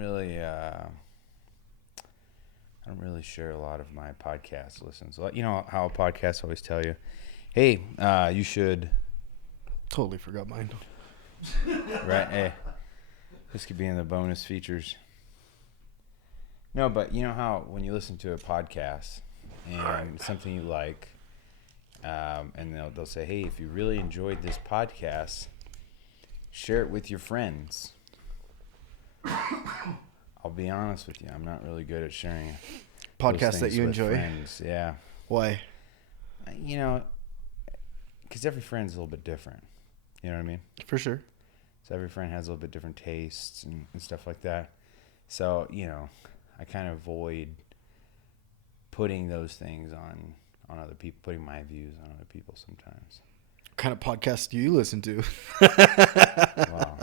really share a lot of my podcast listens. You know how podcasts always tell you, hey, you should. Totally forgot mine. Right? Hey, this could be in the bonus features. No, but you know how when you listen to a podcast and it's something you like, and they'll say, hey, if you really enjoyed this podcast, share it with your friends. I'll be honest with you, I'm not really good at sharing Podcasts that you enjoy. Friends. Yeah. Why? You know, because every friend's a little bit different. You know what I mean? For sure. So every friend has a little bit different tastes and stuff like that. So, you know, I kind of avoid putting those things on other people, putting my views on other people sometimes. What kind of podcast do you listen to? Wow.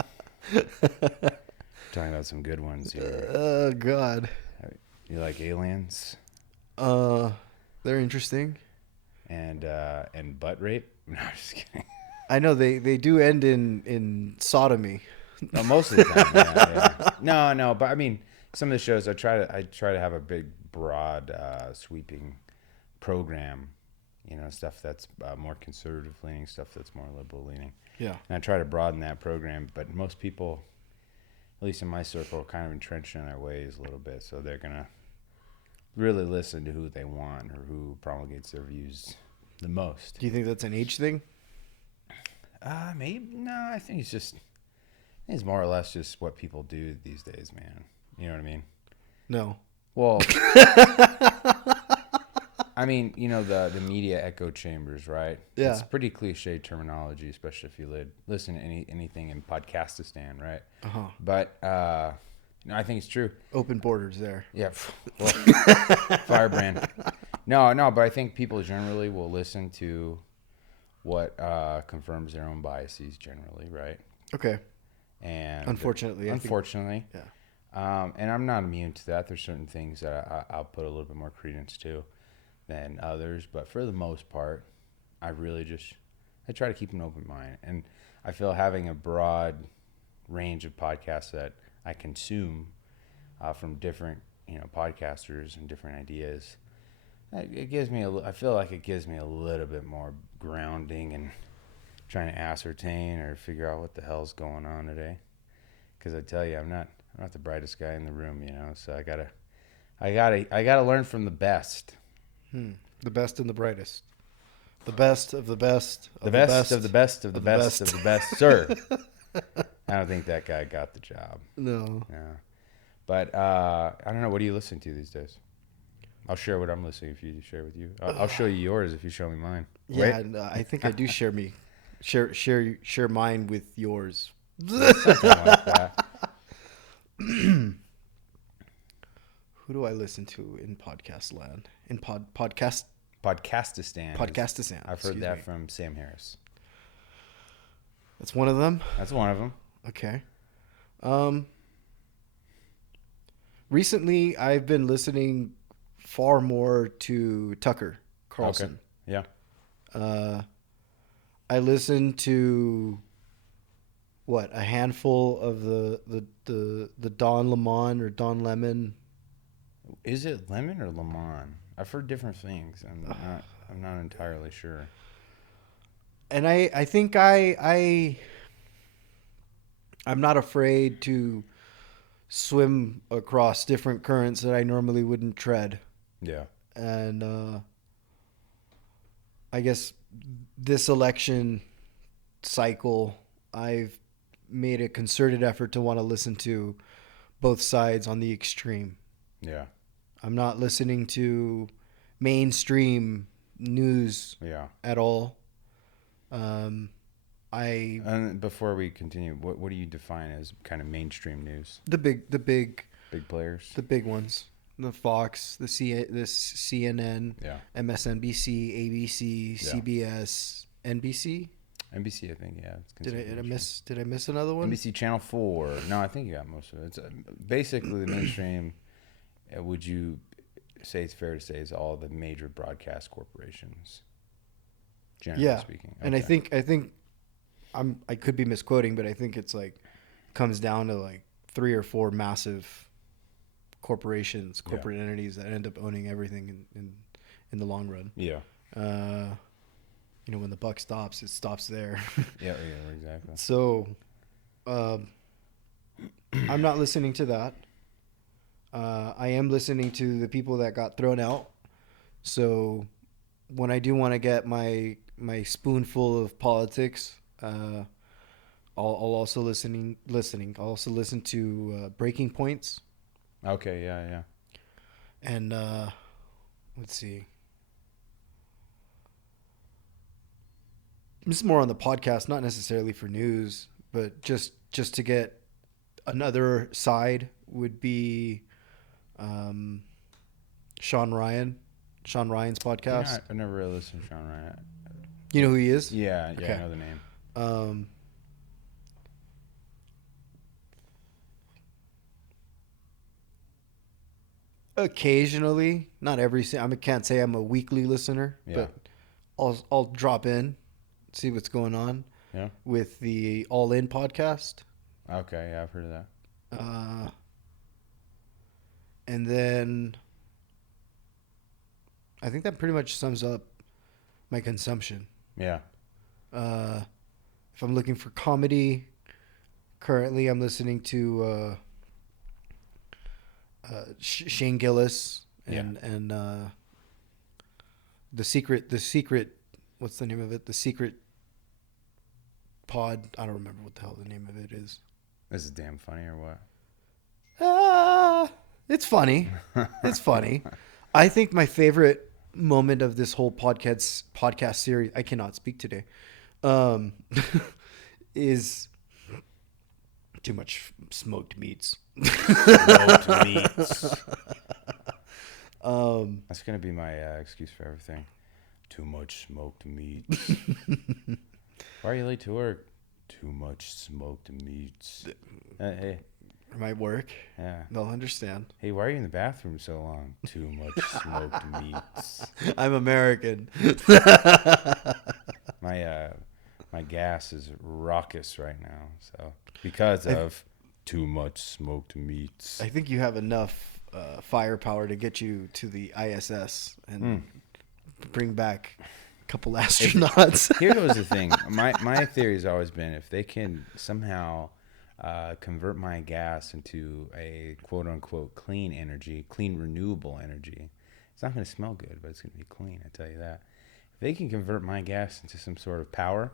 Talking about some good ones here. Oh, God. You like aliens? They're interesting. And butt rape? No, I'm just kidding. I know they do end in sodomy. No, most of the time, yeah. No, but I mean, some of the shows I try to have a big, broad, sweeping program. You know, stuff that's more conservative leaning, stuff that's more liberal leaning. Yeah. And I try to broaden that program, but most people, at least in my circle, are kind of entrenched in their ways a little bit, so they're gonna really listen to who they want or who promulgates their views the most. Do you think that's an age thing? Maybe. No, I think it's more or less just what people do these days, man. You know what I mean? No. Well, I mean, you know, the media echo chambers, right? Yeah. It's pretty cliche terminology, especially if you listen to anything in Podcastistan, right? Uh-huh. But, no, I think it's true. Open borders there. Yeah. Well, firebrand. No, but I think people generally will listen to what confirms their own biases generally, right? Okay. And unfortunately. Yeah. And I'm not immune to that. There's certain things that I'll put a little bit more credence to than others, but for the most part, I try to keep an open mind, and I feel having a broad range of podcasts that I consume from different, podcasters and different ideas. It gives me I feel like it gives me a little bit more grounding and trying to ascertain or figure out what the hell's going on today. Because I tell you, I'm not the brightest guy in the room, so I gotta learn from the best. The best and the brightest. The best of the best. The best of the best of the best of the best, sir. I don't think that guy got the job. No. Yeah. But I don't know. What are you listening to these days? I'll share what I'm listening if you share with you. I'll show you yours if you show me mine. Yeah, I think I do share mine with yours. Something like that. Who do I listen to in podcast land? In Podcastistan. Podcastistan. I've heard that from Sam Harris. That's one of them? That's one of them. Okay. Recently, I've been listening far more to Tucker Carlson. Okay. Yeah. I listened to a handful of the Don Lemon or Don Lemon. Is it Lemon or Lemon? I've heard different things. I'm not entirely sure. And I think I'm not afraid to swim across different currents that I normally wouldn't tread. Yeah. And I guess this election cycle, I've made a concerted effort to want to listen to both sides on the extreme. Yeah. I'm not listening to mainstream news at all. And before we continue, what do you define as kind of mainstream news? The big players, the big ones, the Fox, the CNN, MSNBC, ABC, CBS, NBC. NBC, I think, yeah. Did I miss another one? NBC Channel 4. No, I think you got most of it. It's basically the mainstream. Would you say it's fair to say is all the major broadcast corporations? Generally speaking. Okay. And I think I could be misquoting, but I think it's like comes down to like 3 or 4 massive corporations, Yeah. corporate entities that end up owning everything in the long run. Yeah. When the buck stops, it stops there. Yeah, exactly. So, I'm not listening to that. I am listening to the people that got thrown out. So, when I do want to get my spoonful of politics, I'll also listening. I'll also listen to Breaking Points. Okay, yeah. And let's see. This is more on the podcast, not necessarily for news, but just to get another side would be Sean Ryan's podcast. I've never really listened to Sean Ryan. You know who he is? Yeah, Okay. I know the name. Occasionally, not every. I can't say I'm a weekly listener, Yeah. but I'll drop in, see what's going on. Yeah. With the All In podcast. Okay, yeah, I've heard of that. And then I think that pretty much sums up my consumption. Yeah. If I'm looking for comedy, currently I'm listening to Shane Gillis and the secret. What's the name of it? The Secret Pod. I don't remember what the hell the name of it is. This is damn funny or what? It's funny. It's funny. I think my favorite moment of this whole podcast series, I cannot speak today, is too much smoked meats. Smoked meats. That's gonna be my excuse for everything. Too much smoked meats. Why are you late to work? Too much smoked meats. Hey. It might work. Yeah. They'll understand. Hey, why are you in the bathroom so long? Too much smoked meats. I'm American. My gas is raucous right now, so because of too much smoked meats. I think you have enough firepower to get you to the ISS and bring back a couple astronauts. Here goes the thing. My theory has always been if they can somehow convert my gas into a quote unquote clean energy, clean renewable energy. It's not going to smell good, but it's going to be clean. I tell you that. If they can convert my gas into some sort of power,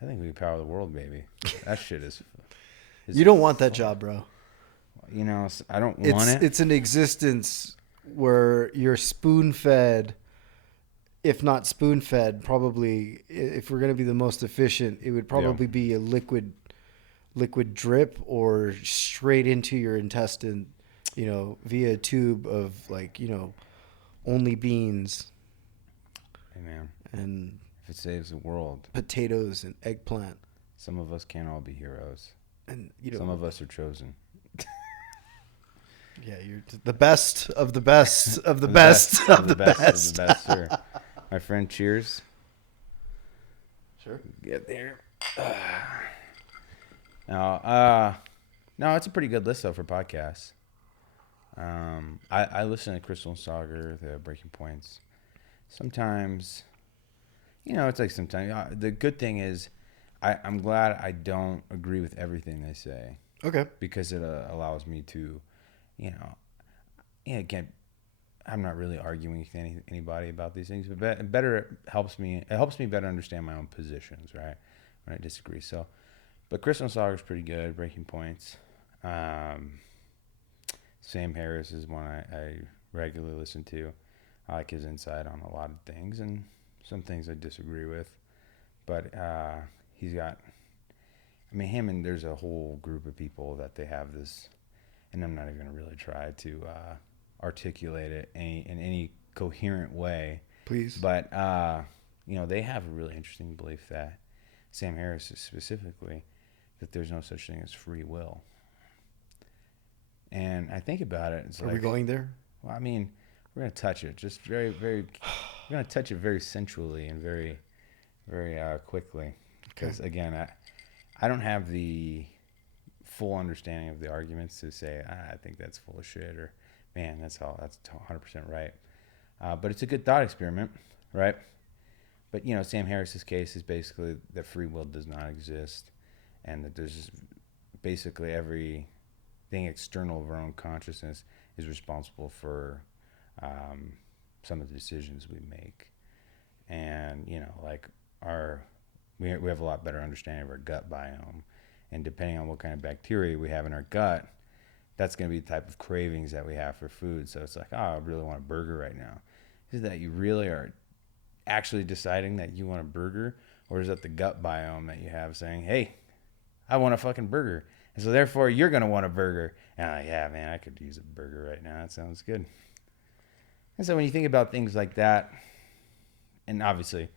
I think we can power the world, baby. That shit is. You don't want that job, bro. You know, I don't want it. It's an existence where you're spoon-fed. If not spoon-fed, probably if we're going to be the most efficient, it would probably be a liquid drip or straight into your intestine, via a tube of only beans. Hey man, and if it saves the world, potatoes and eggplant. Some of us can't all be heroes, and some of us are chosen. Yeah, you're the best of the best of the best of the best. Sir. My friend, cheers. Sure. Get there. No, it's a pretty good list though for podcasts. I listen to Crystal and Sagar, the Breaking Points. Sometimes, it's like sometimes. The good thing is, I'm glad I don't agree with everything they say. Okay. Because it allows me to, again, I'm not really arguing with anybody about these things, but it helps me better understand my own positions, right? When I disagree. So, but Crystal and Sagar is pretty good. Breaking Points. Sam Harris is one I regularly listen to. I like his insight on a lot of things, and some things I disagree with. But he's got, him and there's a whole group of people that they have this, and I'm not even going to really try to articulate it in any coherent way. Please. But, they have a really interesting belief that, Sam Harris is specifically, that there's no such thing as free will. And I think about it. Are we going there? Well, we're going to touch it just very, very. We're going to touch it very sensually and very, very quickly. Because again, I don't have the full understanding of the arguments to say, I think that's full of shit, or man, that's 100% right. But it's a good thought experiment, right? But Sam Harris's case is basically that free will does not exist, and that there's basically everything external of our own consciousness is responsible for some of the decisions we make. And like we have a lot better understanding of our gut biome, and depending on what kind of bacteria we have in our gut, that's going to be the type of cravings that we have for food. So it's like, oh, I really want a burger right now. Is that you really are actually deciding that you want a burger, or is that the gut biome that you have saying, hey, I want a fucking burger, and so therefore you're going to want a burger? And I'm like, yeah, man, I could use a burger right now. That sounds good. And so when you think about things like that, and obviously,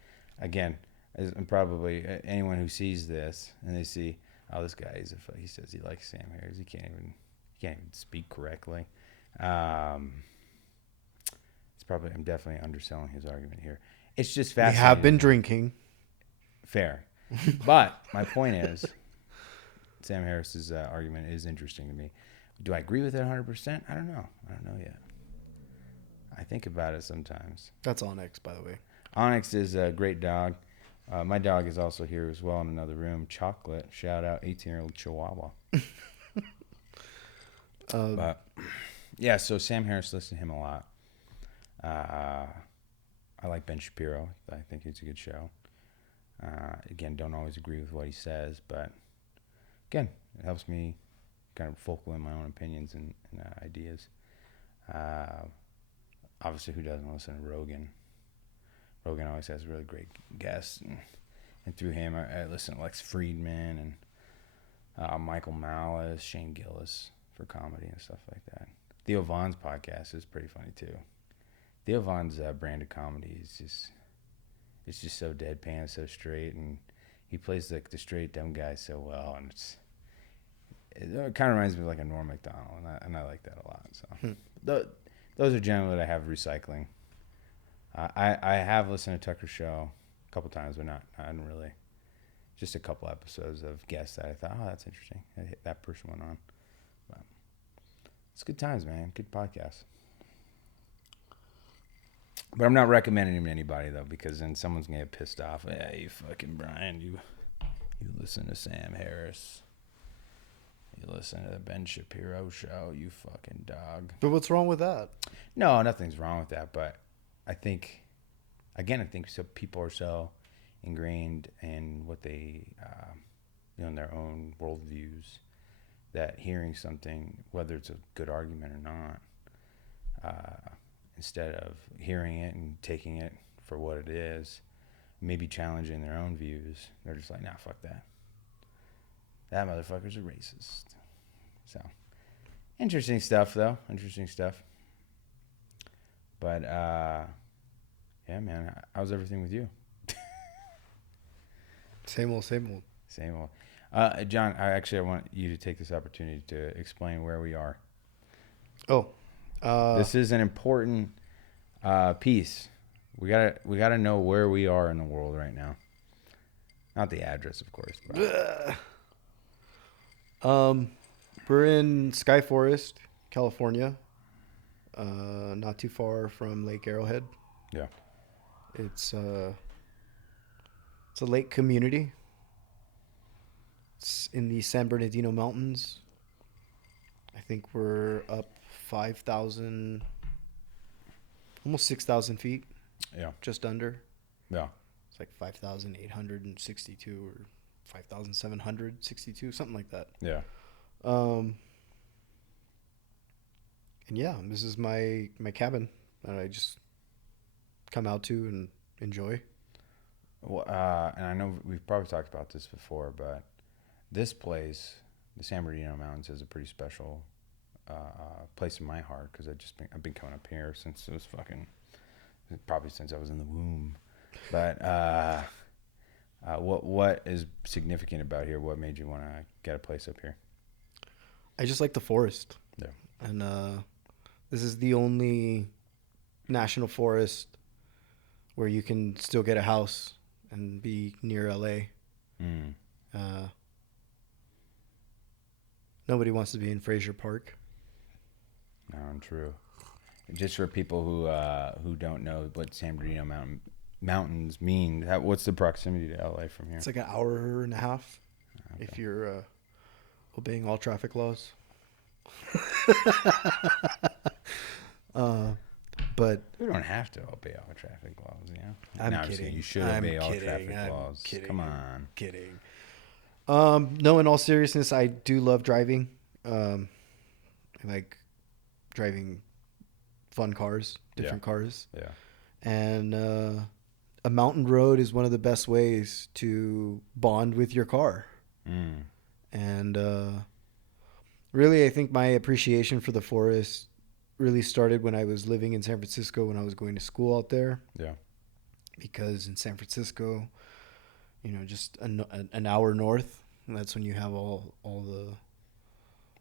again, and probably anyone who sees this and they see, oh, this guy he says he likes Sam Harris. He can't even speak correctly. It's probably, I'm definitely underselling his argument here. It's just We fascinating. have been drinking. Fair, but my point is, Sam Harris's argument is interesting to me. Do I agree with it 100%? I don't know yet. I think about it sometimes. That's Onyx, by the way. Onyx is a great dog. My dog is also here as well in another room. Chocolate, shout out, 18-year-old Chihuahua. But yeah, so Sam Harris, listen to him a lot. I like Ben Shapiro. I think it's a good show. Again, don't always agree with what he says, but again, it helps me kind of focal in my own opinions and ideas. Obviously, who doesn't listen to Rogan? Rogan always has really great guests, and through him, I listen to Lex Friedman and Michael Malice, Shane Gillis for comedy and stuff like that. Theo Vaughn's podcast is pretty funny too. Theo Vaughn's brand of comedy is just so deadpan, so straight, and he plays like the straight dumb guy so well, and it kind of reminds me of like a Norm Macdonald, and I like that a lot. So those are generally what I have recycling. I have listened to Tucker's show a couple times, but not really. Just a couple episodes of guests that I thought, oh, that's interesting. That person went on. But it's good times, man. Good podcast. But I'm not recommending him to anybody, though, because then someone's going to get pissed off. Hey, you fucking Bryan, you listen to Sam Harris. You listen to the Ben Shapiro show, you fucking dog. But what's wrong with that? No, nothing's wrong with that, but I think so people are so ingrained in what they, in their own worldviews, that hearing something, whether it's a good argument or not, instead of hearing it and taking it for what it is, maybe challenging their own views, they're just like, nah, fuck that. That motherfucker's a racist. So, interesting stuff, though. Interesting stuff. But, yeah, man, how's everything with you? Same old, same old. Same old. John, I want you to take this opportunity to explain where we are. Oh. This is an important piece. We gotta know where we are in the world right now. Not the address, of course. But. We're in Sky Forest, California. Not too far from Lake Arrowhead. Yeah. It's a lake community. It's in the San Bernardino Mountains. I think we're up 5,000, almost 6,000 feet. Yeah. Just under. Yeah. It's like 5,862 or 5,762, something like that. Yeah. And yeah, this is my cabin that I just come out to and enjoy. Well, and I know we've probably talked about this before, but this place, the San Bernardino Mountains, is a pretty special place in my heart because I've been coming up here since it was probably since I was in the womb. But what is significant about here? What made you want to get a place up here? I just like the forest. Yeah. And this is the only national forest where you can still get a house and be near LA. Nobody wants to be in Fraser Park. No, true. Just for people who don't know what San Bernardino mountains mean, what's the proximity to LA from here? It's like an hour and a half Okay. if you're obeying all traffic laws. But We don't have to obey all traffic laws, you know. I'm No, just kidding. kidding. You should I'm obey all kidding. traffic I'm laws. kidding. Come I'm on. kidding. No, in all seriousness, I do love driving. I like driving fun cars, different cars. Yeah. And a mountain road is one of the best ways to bond with your car. Mm. And really, I think my appreciation for the forest really started when I was living in San Francisco when I was going to school out there. Yeah. Because in San Francisco, just an hour north, that's when you have all the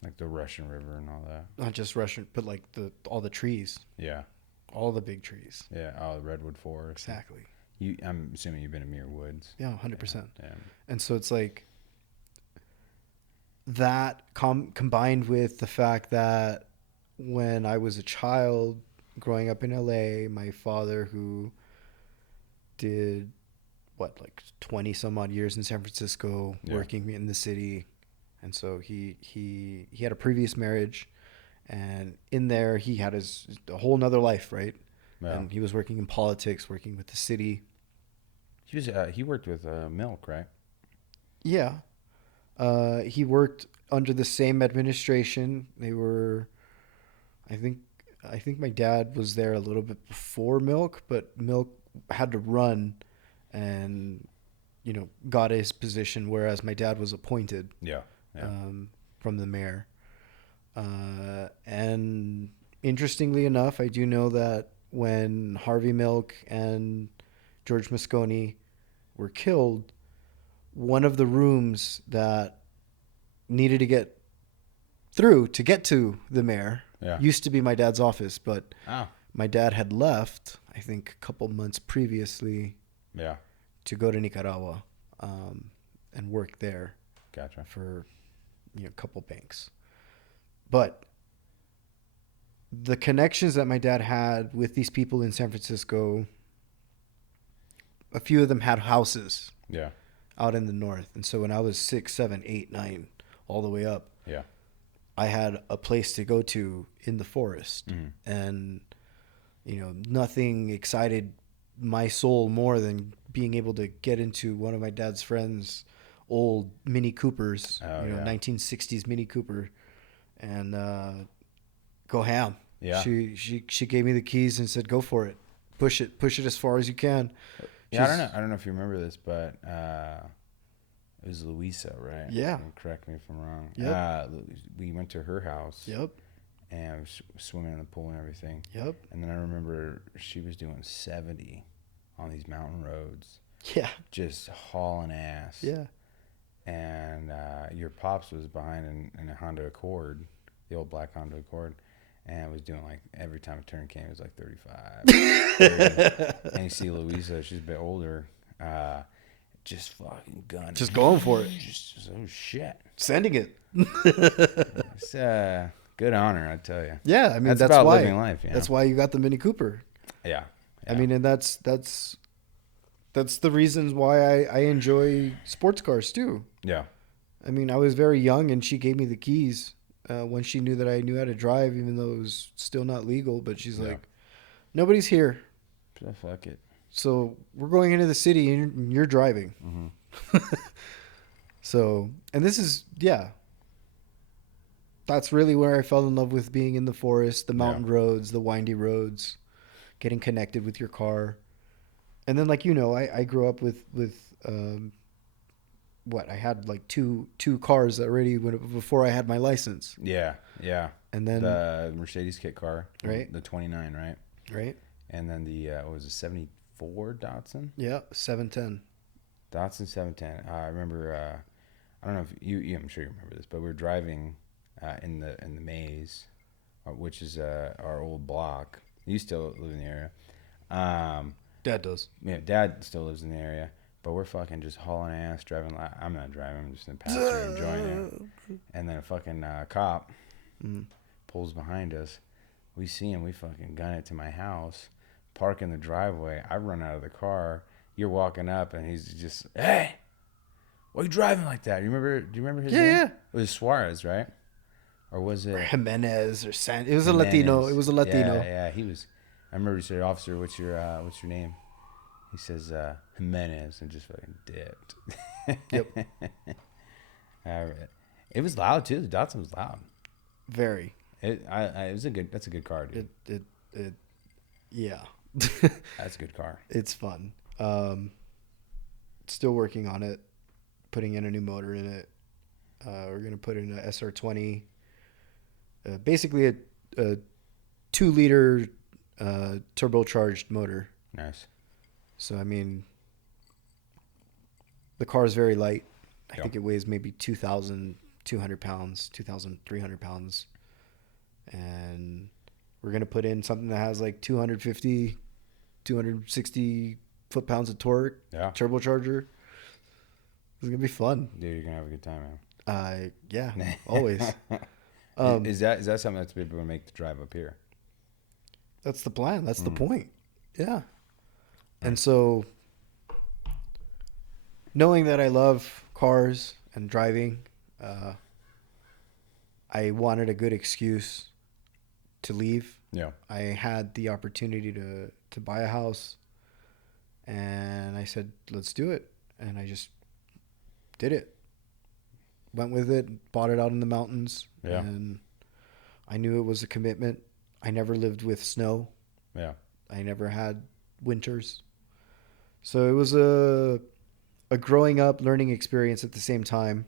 Like the Russian River and all that. not just Russian, but like all the trees, Yeah. all the big trees. Yeah. Oh, the redwood forest. Exactly. I'm assuming you've been to Muir Woods. Yeah, 100%. Yeah. And so it's like that combined with the fact that when I was a child growing up in LA, my father, who did like 20 some odd years in San Francisco, working in the city, and so he had a previous marriage, and in there he had a whole nother life, right? Yeah. And he was working in politics, working with the city. He worked with Milk, right? Yeah. He worked under the same administration. They were, I think my dad was there a little bit before Milk, but Milk had to run and, got his position, whereas my dad was appointed from the mayor. And interestingly enough, I do know that when Harvey Milk and George Moscone were killed, one of the rooms that needed to get through to get to the mayor used to be my dad's office, but my dad had left, I think, a couple months previously to go to Nicaragua and work there. Gotcha. For a couple banks. But the connections that my dad had with these people in San Francisco, a few of them had houses out in the north. And so when I was 6, 7, 8, 9, all the way up, I had a place to go to in the forest. And, nothing excited my soul more than being able to get into one of my dad's friends' old Mini Coopers, 1960s Mini Cooper, and go ham. Yeah. She gave me the keys and said, "Go for it, push it as far as you can." Yeah, I don't know if you remember this, but it was Louisa, right? Yeah. Correct me if I'm wrong. Yep. We went to her house. Yep. And I was swimming in the pool and everything. Yep. And then I remember she was doing 70 on these mountain roads. Yeah. Just hauling ass. Yeah. And your pops was behind in a Honda Accord, the old black Honda Accord, and was doing like every time a turn came, it was like 35. 30. And you see Louisa, she's a bit older, just fucking gunning. Just going for it. Just oh shit. Sending it. It's good honor, I tell you. Yeah, I mean that's about why living life. You know? That's why you got the Mini Cooper. Yeah. I mean, and that's the reasons why I enjoy sports cars too. Yeah. I mean, I was very young, and she gave me the keys when she knew that I knew how to drive, even though it was still not legal. But she's like, nobody's here. So fuck it. So we're going into the city, and you're driving. Mm-hmm. So, and this is, that's really where I fell in love with being in the forest, the mountain roads, the windy roads, getting connected with your car. And then, like, I grew up with I had like two cars already before I had my license. Yeah, yeah. And then the Mercedes kit car, right? The 29, right? Right. And then the what was it, 74 Datsun? Yeah, 710. Datsun 710. I remember. I don't know if you. I'm sure you remember this, but we were driving in the maze, which is our old block. You still live in the area. Dad does. Yeah, Dad still lives in the area. But we're fucking just hauling ass, driving. I'm not driving. I'm just in the passenger enjoying it. And then a fucking cop pulls behind us. We see him. We fucking gun it to my house. Park in the driveway. I run out of the car. You're walking up, and he's just, hey, why are you driving like that? Do you remember his name? Yeah. It was Suarez, right? Or was it Jimenez or San? It was Jimenez? a Latino. It was a Latino. Yeah. He was. I remember he said, "Officer, what's your name?" He says Jimenez, and just fucking dipped. Yep. It was loud too. The Datsun was loud. Very. It was a good. That's a good car, dude. Yeah. That's a good car. It's fun. Still working on it. Putting in a new motor in it. We're gonna put in a SR20. Basically a 2-liter turbocharged motor. Nice. So I mean, the car is very light. I think it weighs maybe 2,200 pounds, 2,300 pounds, and we're gonna put in something that has like 250, 260 foot-pounds of torque. Yeah. Turbocharger. It's gonna be fun. Dude, you're gonna have a good time, man. Yeah, always. Is that something that's able to make the drive up here? That's the plan. That's the point. Yeah. And so, knowing that I love cars and driving, I wanted a good excuse to leave. Yeah. I had the opportunity to buy a house, and I said, let's do it. And I just did it. Went with it, bought it out in the mountains. Yeah. And I knew it was a commitment. I never lived with snow. Yeah. I never had winters. So it was a growing up learning experience at the same time.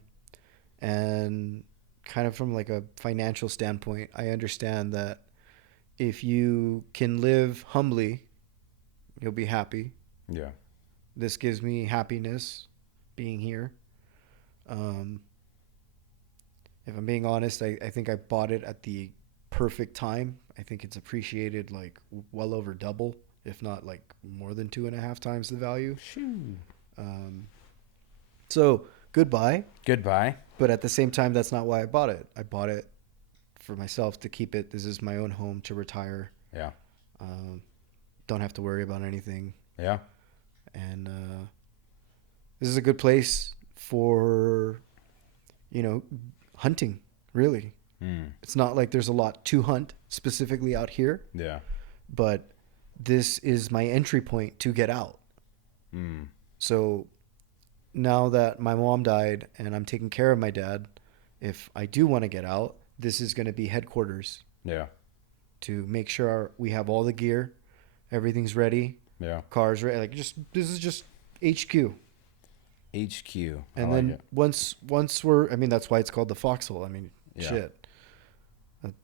And kind of from like a financial standpoint, I understand that if you can live humbly, you'll be happy. Yeah. This gives me happiness being here. If I'm being honest, I think I bought it at the perfect time. I think it's appreciated like well over double, if not like more than 2.5 times the value. Shoo. So goodbye. Goodbye. But at the same time, that's not why I bought it. I bought it for myself to keep it. This is my own home to retire. Yeah. Don't have to worry about anything. Yeah. And this is a good place for, hunting, really. It's not like there's a lot to hunt specifically out here. Yeah. But this is my entry point to get out. So now that my mom died and I'm taking care of my dad, if I do want to get out, this is going to be headquarters. Yeah. To make sure we have all the gear, everything's ready. Yeah. Cars ready. This is just HQ. HQ. And then once we're, that's why it's called the Foxhole. Shit.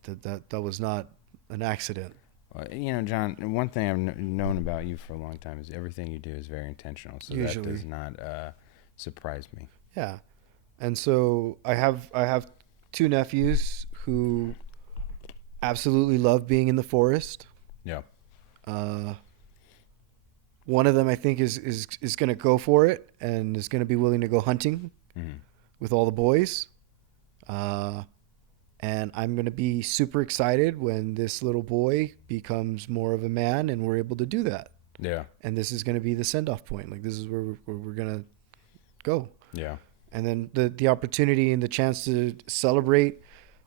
That was not an accident. John, one thing I've known about you for a long time is everything you do is very intentional. So Usually. That does not surprise me. Yeah. And so I have 2 nephews who absolutely love being in the forest. Yeah. One of them I think is going to go for it and is going to be willing to go hunting with all the boys. And I'm going to be super excited when this little boy becomes more of a man and we're able to do that. Yeah. And this is going to be the send-off point. Like, this is where we're going to go. Yeah. And then the opportunity and the chance to celebrate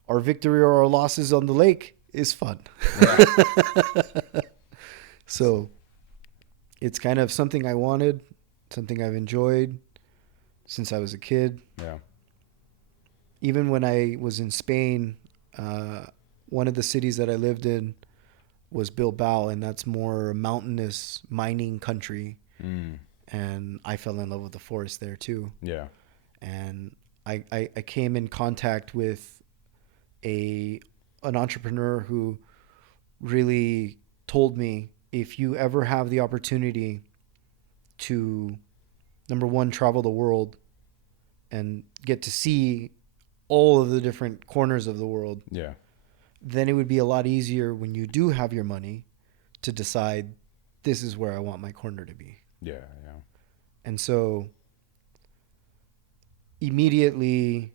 our victory or our losses on the lake is fun. Yeah. So it's kind of something I wanted, something I've enjoyed since I was a kid. Yeah. Even when I was in Spain, one of the cities that I lived in was Bilbao, and that's more a mountainous mining country. And I fell in love with the forest there too. Yeah. And I came in contact with an entrepreneur who really told me, if you ever have the opportunity to, number one, travel the world and get to see all of the different corners of the world, yeah, then it would be a lot easier when you do have your money to decide, this is where I want my corner to be. Yeah, yeah. And so immediately,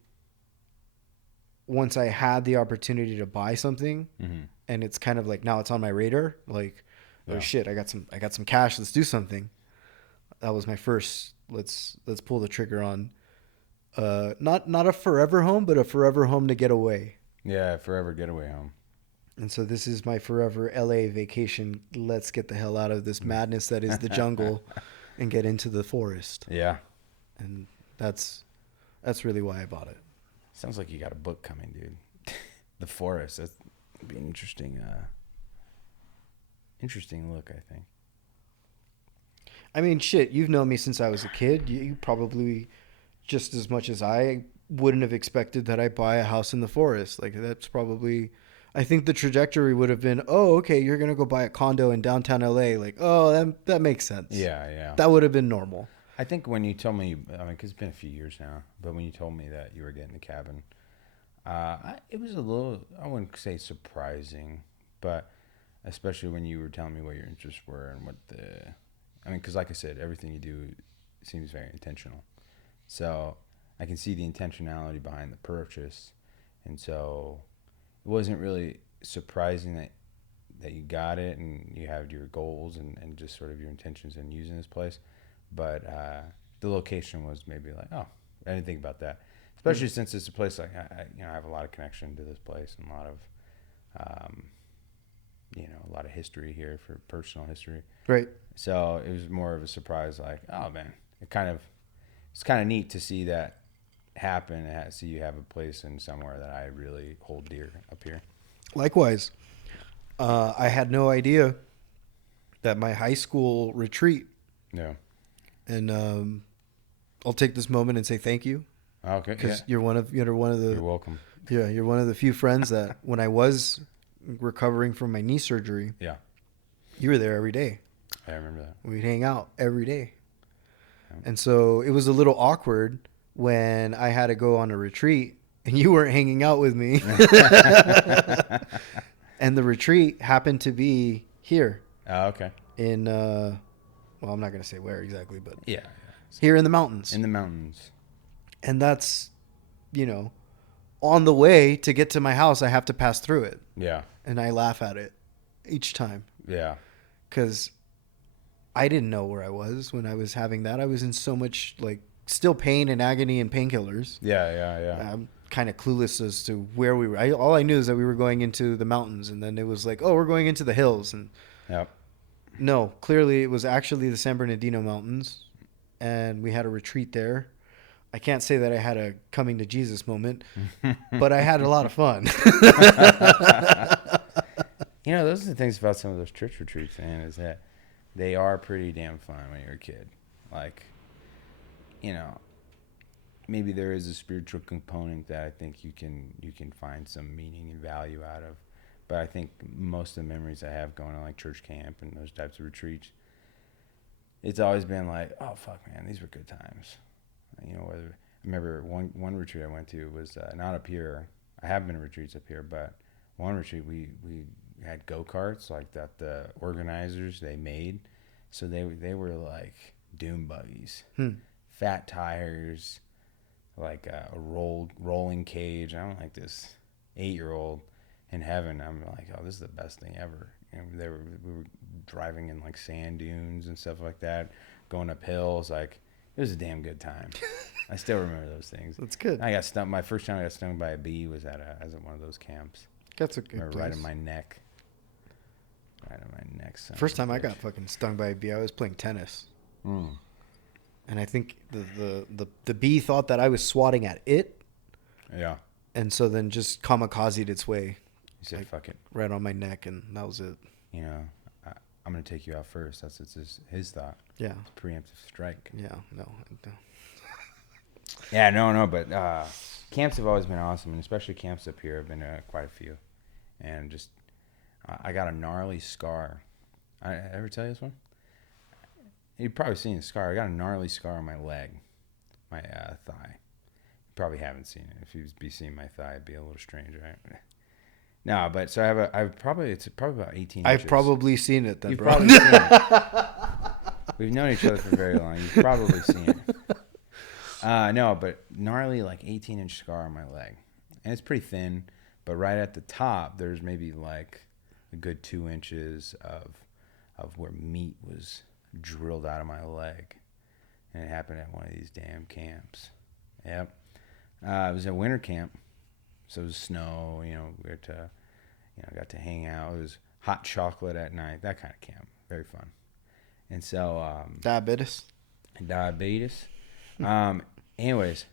once I had the opportunity to buy something, Mm-hmm. and it's kind of like now it's on my radar, like, oh Yeah. shit, I got some cash, let's do something. That was my first let's pull the trigger on not a forever home, but a forever home to get away. Yeah, forever getaway home. And so this is my forever LA vacation. Let's get the hell out of this madness that is the jungle and get into the forest. Yeah. And that's really why I bought it. Sounds like you got a book coming, dude. The forest. That'd be an interesting look, I think. I mean, shit, you've known me since I was a kid. You probably, just as much as I, wouldn't have expected that I buy a house in the forest. Like, that's probably, I think the trajectory would have been, oh, okay, you're going to go buy a condo in downtown LA. Like, oh, that makes sense. Yeah, yeah. That would have been normal. I think when you told me, I mean, because it's been a few years now, but when you told me that you were getting the cabin, it was a little, I wouldn't say surprising, but especially when you were telling me what your interests were and what I mean, because like I said, everything you do seems very intentional. So I can see the intentionality behind the purchase. And so it wasn't really surprising that you got it and you had your goals and just sort of your intentions in using this place. But the location was maybe like, oh, I didn't think about that. Especially since it's a place like I have a lot of connection to this place and a lot of, a lot of history here for personal history. Right. So it was more of a surprise, like, oh man, it's kind of neat to see that happen. And see you have a place in somewhere that I really hold dear up here. Likewise, I had no idea that my high school retreat, Yeah. and I'll take this moment and say thank you Okay. because Yeah. you're one of the You're welcome. you're one of the few friends that when I was recovering from my knee surgery, Yeah. you were there every day. I remember that. We'd hang out every day. Yeah. And so it was a little awkward when I had to go on a retreat and you weren't hanging out with me. And the retreat happened to be here Oh, okay. in, well, I'm not going to say where exactly, but Yeah. here in the mountains. In the mountains. And that's, on the way to get to my house, I have to pass through it. Yeah. And I laugh at it each time Yeah. because I didn't know where I was when I was having that. I was in so much, like, still pain and agony and painkillers. Yeah. Yeah. Yeah. I'm kind of clueless as to where we were. All I knew is that we were going into the mountains, and then it was like, oh, we're going into the hills. And Yep. no, clearly it was actually the San Bernardino Mountains, and we had a retreat there. I can't say that I had a coming to Jesus moment, but I had a lot of fun. Those are the things about some of those church retreats, man, is that they are pretty damn fun when you're a kid. Like, maybe there is a spiritual component that I think you can find some meaning and value out of. But I think most of the memories I have going on like church camp and those types of retreats, it's always been like, oh fuck man, these were good times. Whether I remember one retreat I went to was not up here. I have been to retreats up here, but one retreat we had go-karts like that the organizers they made, so they were like doom buggies, fat tires, like a rolling cage. I'm like this 8-year-old in heaven. I'm like, oh, this is the best thing ever. We were driving in like sand dunes and stuff like that, going up hills. Like, it was a damn good time. I still remember those things. That's good. I got stung. My first time I got stung by a bee was at one of those camps. That's a good place. Right in my neck. Right in my neck. First time I got fucking stung by a bee, I was playing tennis. Mm. And I think the bee thought that I was swatting at it. Yeah. And so then just kamikazed its way. You said, fuck it. Right on my neck, and that was it. I'm going to take you out first. That's his thought. Yeah. It's a preemptive strike. Yeah, no. Yeah, no, but camps have always been awesome, and especially camps up here have been quite a few. And just, I got a gnarly scar. I ever tell you this one? You've probably seen the scar. I got a gnarly scar on my leg, my thigh. You probably haven't seen it. If you'd be seeing my thigh, it'd be a little strange, right? No, but so it's probably about 18 inches. I've probably seen it then, You've bro. probably seen it. We've known each other for very long. You've probably seen it. No, but gnarly, like 18-inch scar on my leg. And it's pretty thin, but right at the top, there's maybe like a good 2 inches of where meat was drilled out of my leg. And it happened at one of these damn camps. Yep. It was a winter camp, so it was snow. We had to, got to hang out. It was hot chocolate at night. That kind of camp, very fun. And so, Diabetes. Anyways,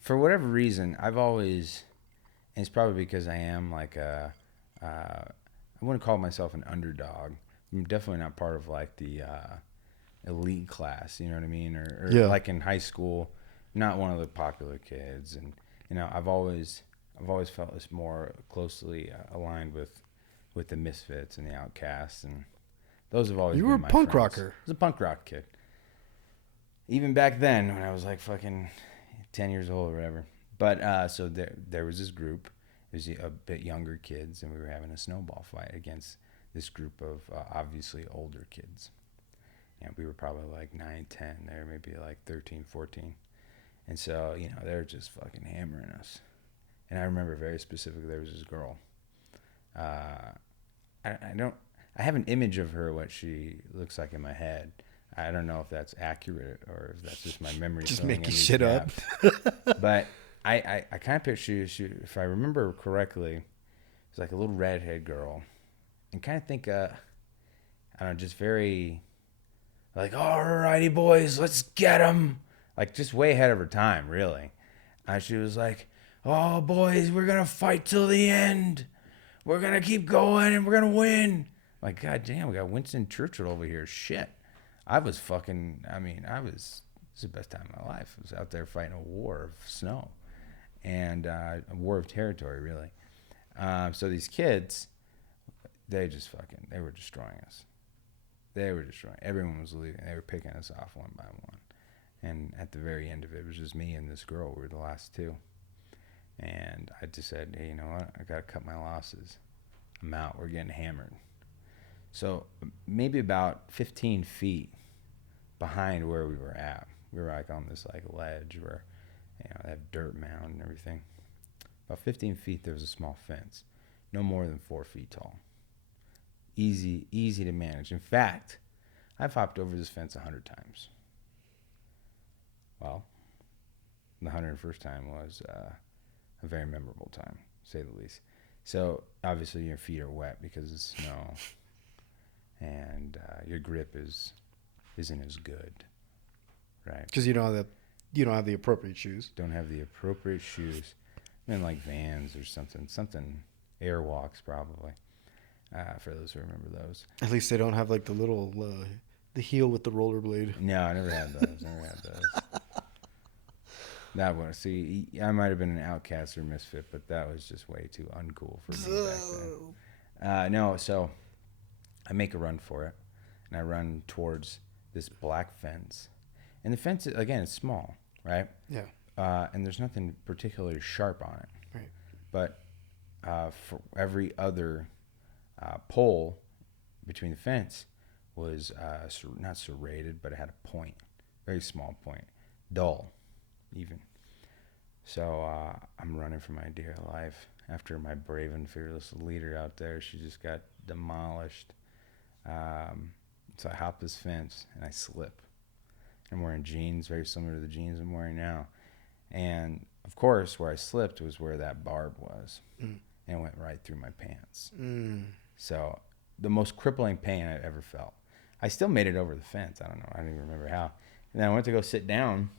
for whatever reason, I've always, and it's probably because I am like I wouldn't call myself an underdog. I'm definitely not part of like the elite class. You know what I mean? Or Yeah. like in high school, not one of the popular kids. And I've always felt this more closely aligned with the misfits and the outcasts, and those have always You been were a my punk friends. rocker. I was a punk rock kid. Even back then, when I was like fucking 10 years old or whatever. But so there was this group. It was a bit younger kids, and we were having a snowball fight against this group of obviously older kids. And we were probably like 9, 10. They were maybe like 13, 14. And so, they were just fucking hammering us. And I remember very specifically there was this girl. I have an image of her, what she looks like in my head. I don't know if that's accurate or if that's just my memory. Just filling in making these shit up. But I kind of picture she, if I remember correctly, it's like a little redhead girl, and kind of think, I don't know, just very like, alrighty boys, let's get 'em. Like just way ahead of her time, really. She was like, oh boys, we're gonna fight till the end. We're gonna keep going and we're gonna win. Like, god damn, we got Winston Churchill over here. Shit. This is the best time of my life. I was out there fighting a war of snow and a war of territory, really. So these kids, they were destroying us. They were destroying. Everyone was leaving. They were picking us off one by one. And at the very end of it, it was just me and this girl. We were the last two. And I just said, hey, you know what? I got to cut my losses. I'm out. We're getting hammered. So maybe about 15 feet behind where we were at, we were like on this like ledge where, they have dirt mound and everything. About 15 feet, there was a small fence, no more than 4 feet tall. Easy to manage. In fact, I've hopped over this fence 100 times. Well, the 101st time was a very memorable time, to say the least. So obviously your feet are wet because of snow, and your grip isn't as good, right? Because you don't have the appropriate shoes. Don't have the appropriate shoes. I mean, like Vans or something Airwalks probably. For those who remember those. At least they don't have like the little the heel with the rollerblade. No, I never had those. That one. See, I might have been an outcast or misfit, but that was just way too uncool for me back then. No, so I make a run for it, and I run towards this black fence. And the fence, again, is small, right? Yeah. And there's nothing particularly sharp on it. Right. But for every other pole between the fence was not serrated, but it had a point, very small point, dull, even. So I'm running for my dear life after my brave and fearless leader out there. She just got demolished. So I hop this fence and I slip. I'm wearing jeans, very similar to the jeans I'm wearing now. And of course, where I slipped was where that barb was, and it went right through my pants. So the most crippling pain I've ever felt. I still made it over the fence. I don't know. I don't even remember how. And then I went to go sit down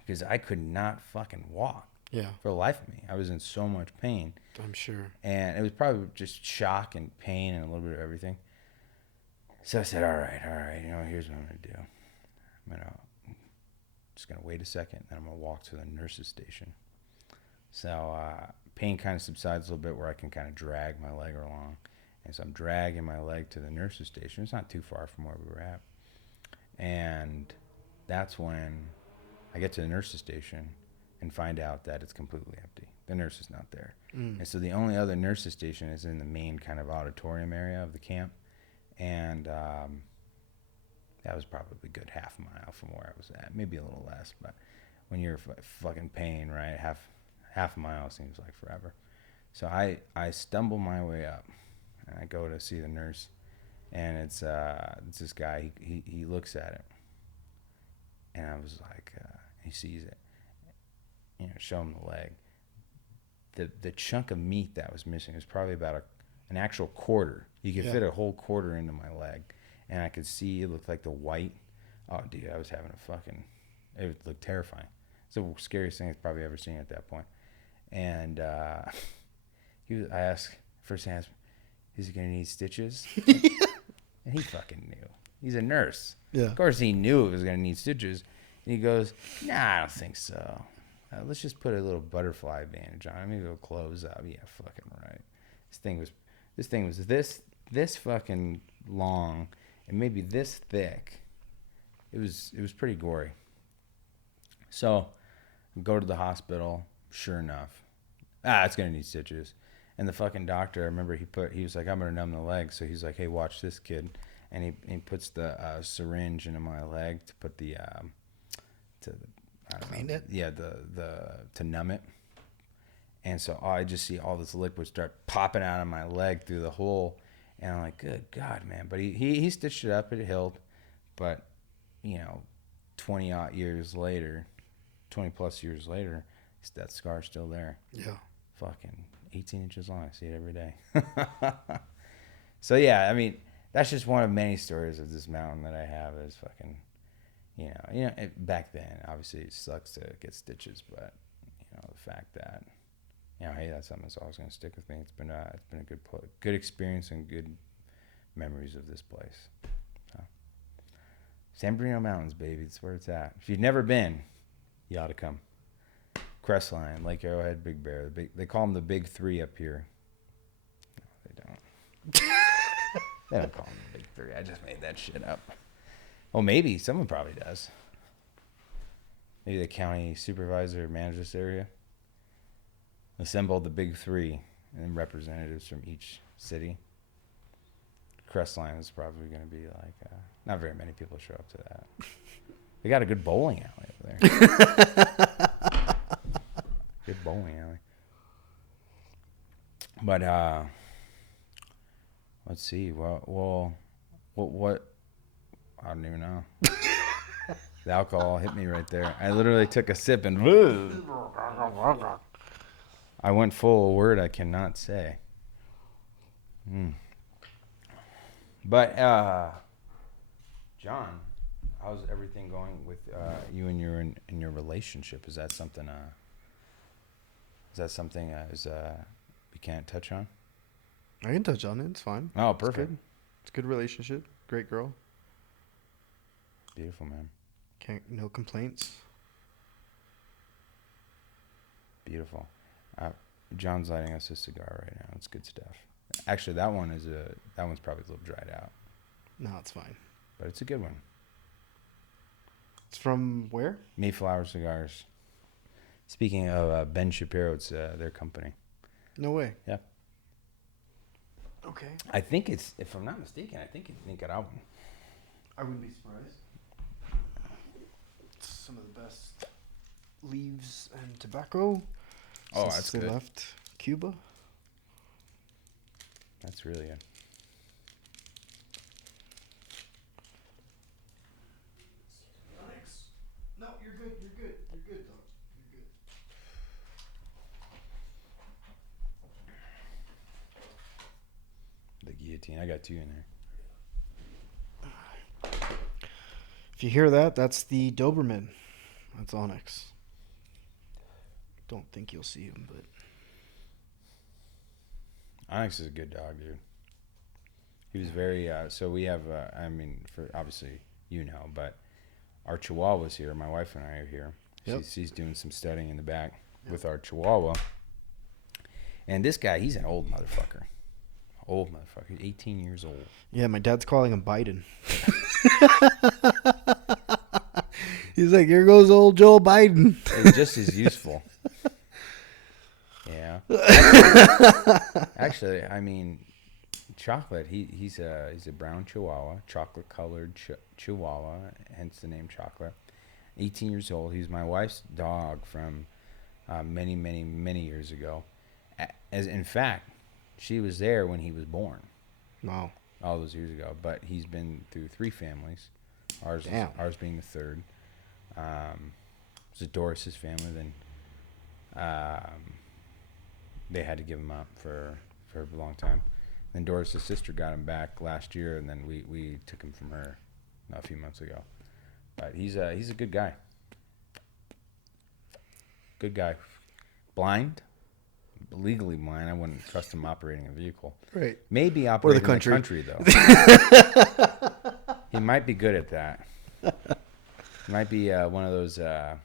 because I could not fucking walk. Yeah. For the life of me. I was in so much pain. I'm sure. And it was probably just shock and pain and a little bit of everything. So I said, all right, here's what I'm going to do. Just going to wait a second, then I'm going to walk to the nurse's station. So pain kind of subsides a little bit where I can kind of drag my leg along. And so I'm dragging my leg to the nurse's station. It's not too far from where we were at. And that's when I get to the nurse's station and find out that it's completely empty. The nurse is not there. And so the only other nurse's station is in the main kind of auditorium area of the camp. And That was probably a good half a mile from where I was at, maybe a little less. But when you're fucking paying, right, half a mile seems like forever. So I stumble my way up, and I go to see the nurse, and it's this guy. He looks at it, and I was like, he sees it, show him the leg. The chunk of meat that was missing was probably about an actual quarter. You could fit a whole quarter into my leg, and I could see it looked like the white. Oh, dude, I was having it looked terrifying. It's the scariest thing I've probably ever seen at that point. And I asked, first thing I asked, is he going to need stitches? And he fucking knew. He's a nurse. Yeah. Of course he knew it was going to need stitches. And he goes, nah, I don't think so. Let's just put a little butterfly bandage on it. Maybe it'll close up. Yeah, fucking right. This thing was this fucking long and maybe this thick. It was pretty gory. So go to the hospital. Sure enough, it's gonna need stitches. And the fucking doctor, I remember he was like, I'm gonna numb the leg. So he's like, hey, watch this, kid. And he puts the syringe into my leg to put to numb it. And so I just see all this liquid start popping out of my leg through the hole, and I'm like, good God, man. But he stitched it up, it healed. But 20 plus years later, that scar's still there. Yeah. Fucking 18 inches long. I see it every day. So yeah, I mean, that's just one of many stories of this mountain that I have. Is fucking, back then, obviously it sucks to get stitches, but the fact that, hey, that's something that's always going to stick with me. It's been a good experience and good memories of this place. So, San Bernardino Mountains, baby, that's where it's at. If you've never been, you ought to come. Crestline, Lake Arrowhead, Big Bear. They call them the Big Three up here. No, they don't. They don't call them the Big Three. I just made that shit up. Well, maybe. Someone probably does. Maybe the county supervisor managed this area. Assembled the Big Three and representatives from each city. Crestline is probably going to be like, not very many people show up to that. They got a good bowling alley over there. Good bowling alley. But let's see. Well, what? I don't even know. The alcohol hit me right there. I literally took a sip and I went full a word I cannot say. But John, how's everything going with you and your relationship? Is that something? We can't touch on? I can touch on it. It's fine. Oh, perfect. It's a good relationship. Great girl. Beautiful, man. No complaints. Beautiful. John's lighting us a cigar right now. It's good stuff. Actually, that one's probably a little dried out. No, it's fine. But it's a good one. It's from where? Mayflower Cigars. Speaking of Ben Shapiro, it's their company. No way. Yeah. Okay. I think it's, if I'm not mistaken, I think it's Nicaraguan. I wouldn't be surprised. It's some of the best leaves and tobacco. Oh, that's good. Left Cuba. That's really good. Onyx. No, you're good. You're good. You're good, dog. You're good. The guillotine. I got two in there. If you hear that, that's the Doberman. That's Onyx. Don't think you'll see him, but Onyx is a good dog, dude. He was very, so we have, for obviously, but our Chihuahua's here. My wife and I are here. Yep. She's doing some studying in the back with our Chihuahua. And this guy, he's an old motherfucker. He's 18 years old. yeah, my dad's calling him Biden. He's like, here goes old Joe Biden. It's just as useful. Yeah. Actually, chocolate. He's a brown Chihuahua, chocolate colored Chihuahua, hence the name Chocolate. 18 years old. He's my wife's dog from many, many, many years ago. As in fact, she was there when he was born. Wow. All those years ago. But he's been through 3 families. Ours being the third. It was Doris's family. Then they had to give him up for a long time. Then Doris's sister got him back last year, and then we took him from her a few months ago. But he's a good guy. Good guy. Blind. Legally blind. I wouldn't trust him operating a vehicle. Right. Maybe operating in the country, though. He might be good at that. He might be one of those, I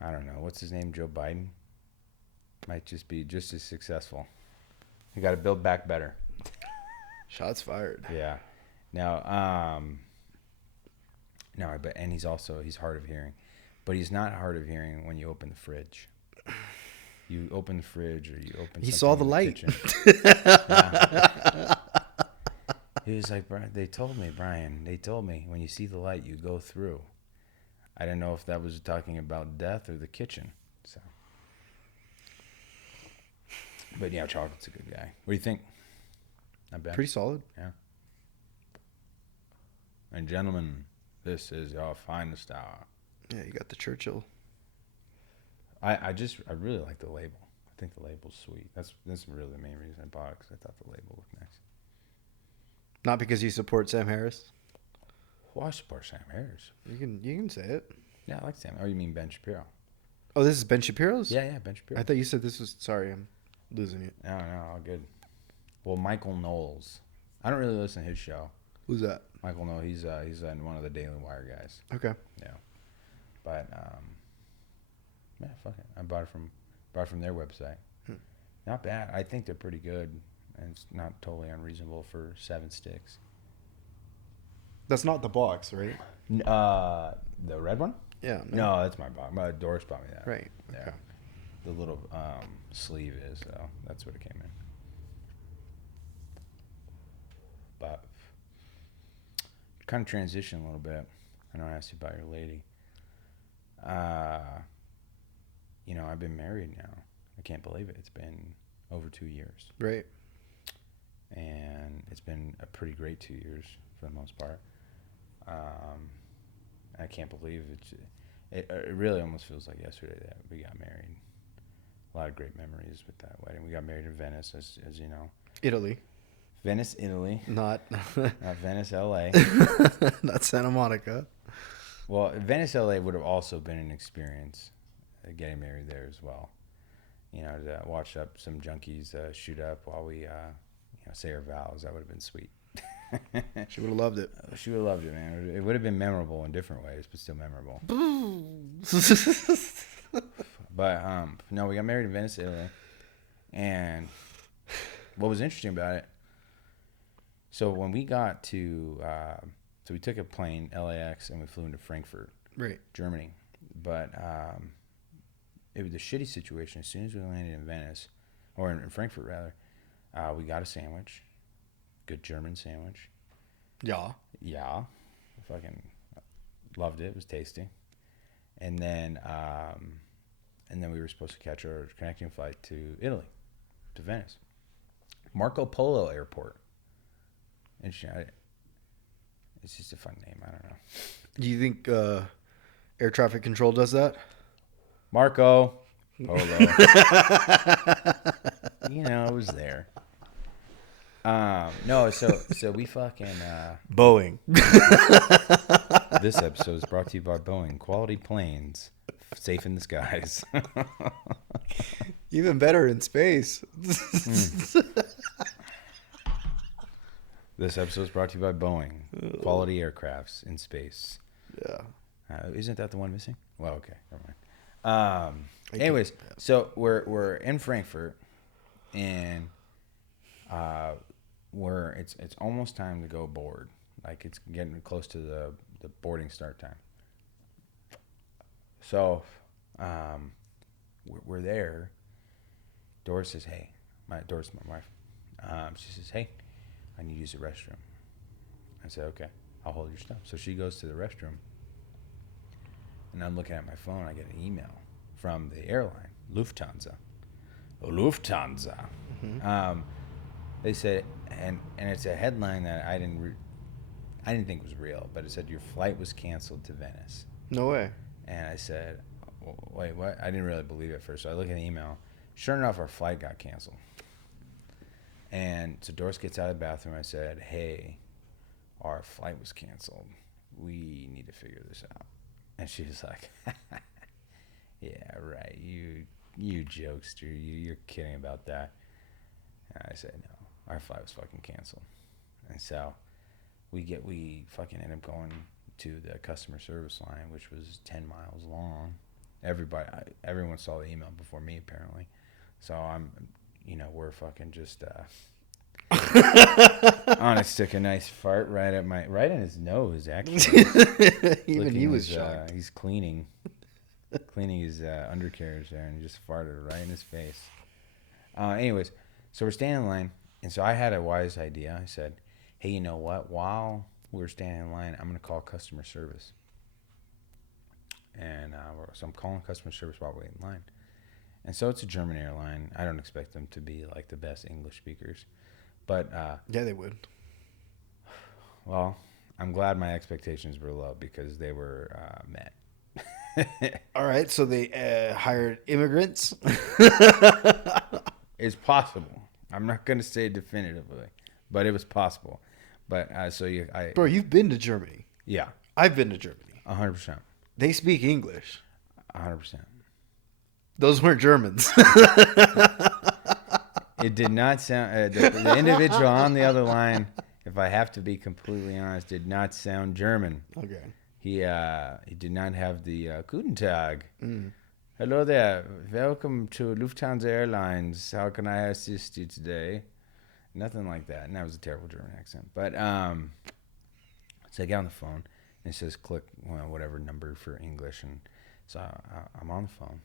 don't know, what's his name, Joe Biden? Might just be just as successful. You got to build back better. Shots fired. Yeah. Now, but he's hard of hearing. But he's not hard of hearing when you open the fridge. You open the fridge or you open. He saw the light. Yeah. He was like, Brian, Brian, they told me when you see the light, you go through. I didn't know if that was talking about death or the kitchen. So, but yeah, Chocolate's a good guy. What do you think? Not bad. Pretty solid. Yeah. And gentlemen, this is your finest hour. Yeah, you got the Churchill. I really like the label. I think the label's sweet. That's really the main reason I bought it, because I thought the label looked nice. Not because you support Sam Harris. Well, I support Sam Harris. You can say it. Yeah, I like Sam. Oh, you mean Ben Shapiro? Oh, this is Ben Shapiro's? Yeah, Ben Shapiro. I thought you said this was... Sorry, I'm losing it. No, all good. Well, Michael Knowles. I don't really listen to his show. Who's that? Michael Knowles. He's one of the Daily Wire guys. Okay. Yeah. But, yeah, fuck it. I bought it from their website. Not bad. I think they're pretty good. And it's not totally unreasonable for 7 sticks. That's not the box, right? The red one? Yeah. No, that's my box. My Doris bought me that. Right. Yeah. Okay. The little sleeve is, so that's what it came in. But kind of transition a little bit. I know I asked you about your lady. I've been married now. I can't believe it. It's been over 2 years. Right. And it's been a pretty great 2 years for the most part. I can't believe it really almost feels like yesterday that we got married. A lot of great memories with that wedding. We got married in Venice, as you know. Italy. Venice, Italy. Not Venice, LA. Not Santa Monica. Well, Venice, LA would have also been an experience, getting married there as well. To watch up some junkies shoot up while we, say our vows. That would have been sweet. She would have loved it. She would have loved it, man. It would have been memorable in different ways, but still memorable. But no, we got married in Venice, Italy, and what was interesting about it. So when we got to, so we took a plane, LAX, and we flew into Frankfurt, Right. Germany. But it was a shitty situation. As soon as we landed in Venice, or in Frankfurt rather, we got a sandwich, good German sandwich. Yeah. Yeah, fucking loved it. It was tasty. And then we were supposed to catch our connecting flight to Italy, to Venice, Marco Polo Airport. Interesting. It's just a fun name. I don't know. Do you think air traffic control does that? Marco Polo. It was there. No, so we fucking Boeing. This episode is brought to you by Boeing. Quality planes, safe in the skies. Even better in space. This episode is brought to you by Boeing. Quality aircrafts in space. Yeah. Isn't that the one missing? Well, okay, never mind. Anyways, so we're in Frankfurt, and it's almost time to go board. Like, it's getting close to the boarding start time. So we're there. Doris says, "Hey, Doris, my wife, She says, hey, I need to use the restroom. I said, okay, I'll hold your stuff. So she goes to the restroom, and I'm looking at my phone. I get an email from the airline, Lufthansa. Lufthansa. Mm-hmm. They said, and it's a headline that I didn't think was real, but it said your flight was canceled to Venice. No way. And I said, wait, what? I didn't really believe it at first. So I look at the email. Sure enough, our flight got canceled. And so Doris gets out of the bathroom. I said, hey, our flight was canceled. We need to figure this out. And she was like, yeah, right. You jokester. You're kidding about that. And I said, no, our flight was fucking canceled. And so we fucking end up going to the customer service line, which was 10 miles long. Everyone saw the email before me, apparently. So we're fucking just, Onyx took a nice fart right in his nose, actually. Even he was shocked. He's cleaning his undercarriage there, and he just farted right in his face. Anyways, so we're standing in line, and so I had a wise idea. I said, hey, you know what? While we're standing in line, I'm going to call customer service. And so I'm calling customer service while we're waiting in line. And so it's a German airline. I don't expect them to be like the best English speakers. But yeah, they would. Well, I'm glad my expectations were low because they were met. All right, so they hired immigrants. It's possible. I'm not going to say definitively, but it was possible. But Bro, you've been to Germany. Yeah. I've been to Germany. 100%. They speak English. 100%. Those weren't Germans. It did not sound. The individual on the other line, if I have to be completely honest, did not sound German. Okay. He did not have the Guten Tag. Mm. Hello there. Welcome to Lufthansa Airlines. How can I assist you today? Nothing like that. And that was a terrible German accent. But so I get on the phone and it says click whatever number for English, and so I'm on the phone.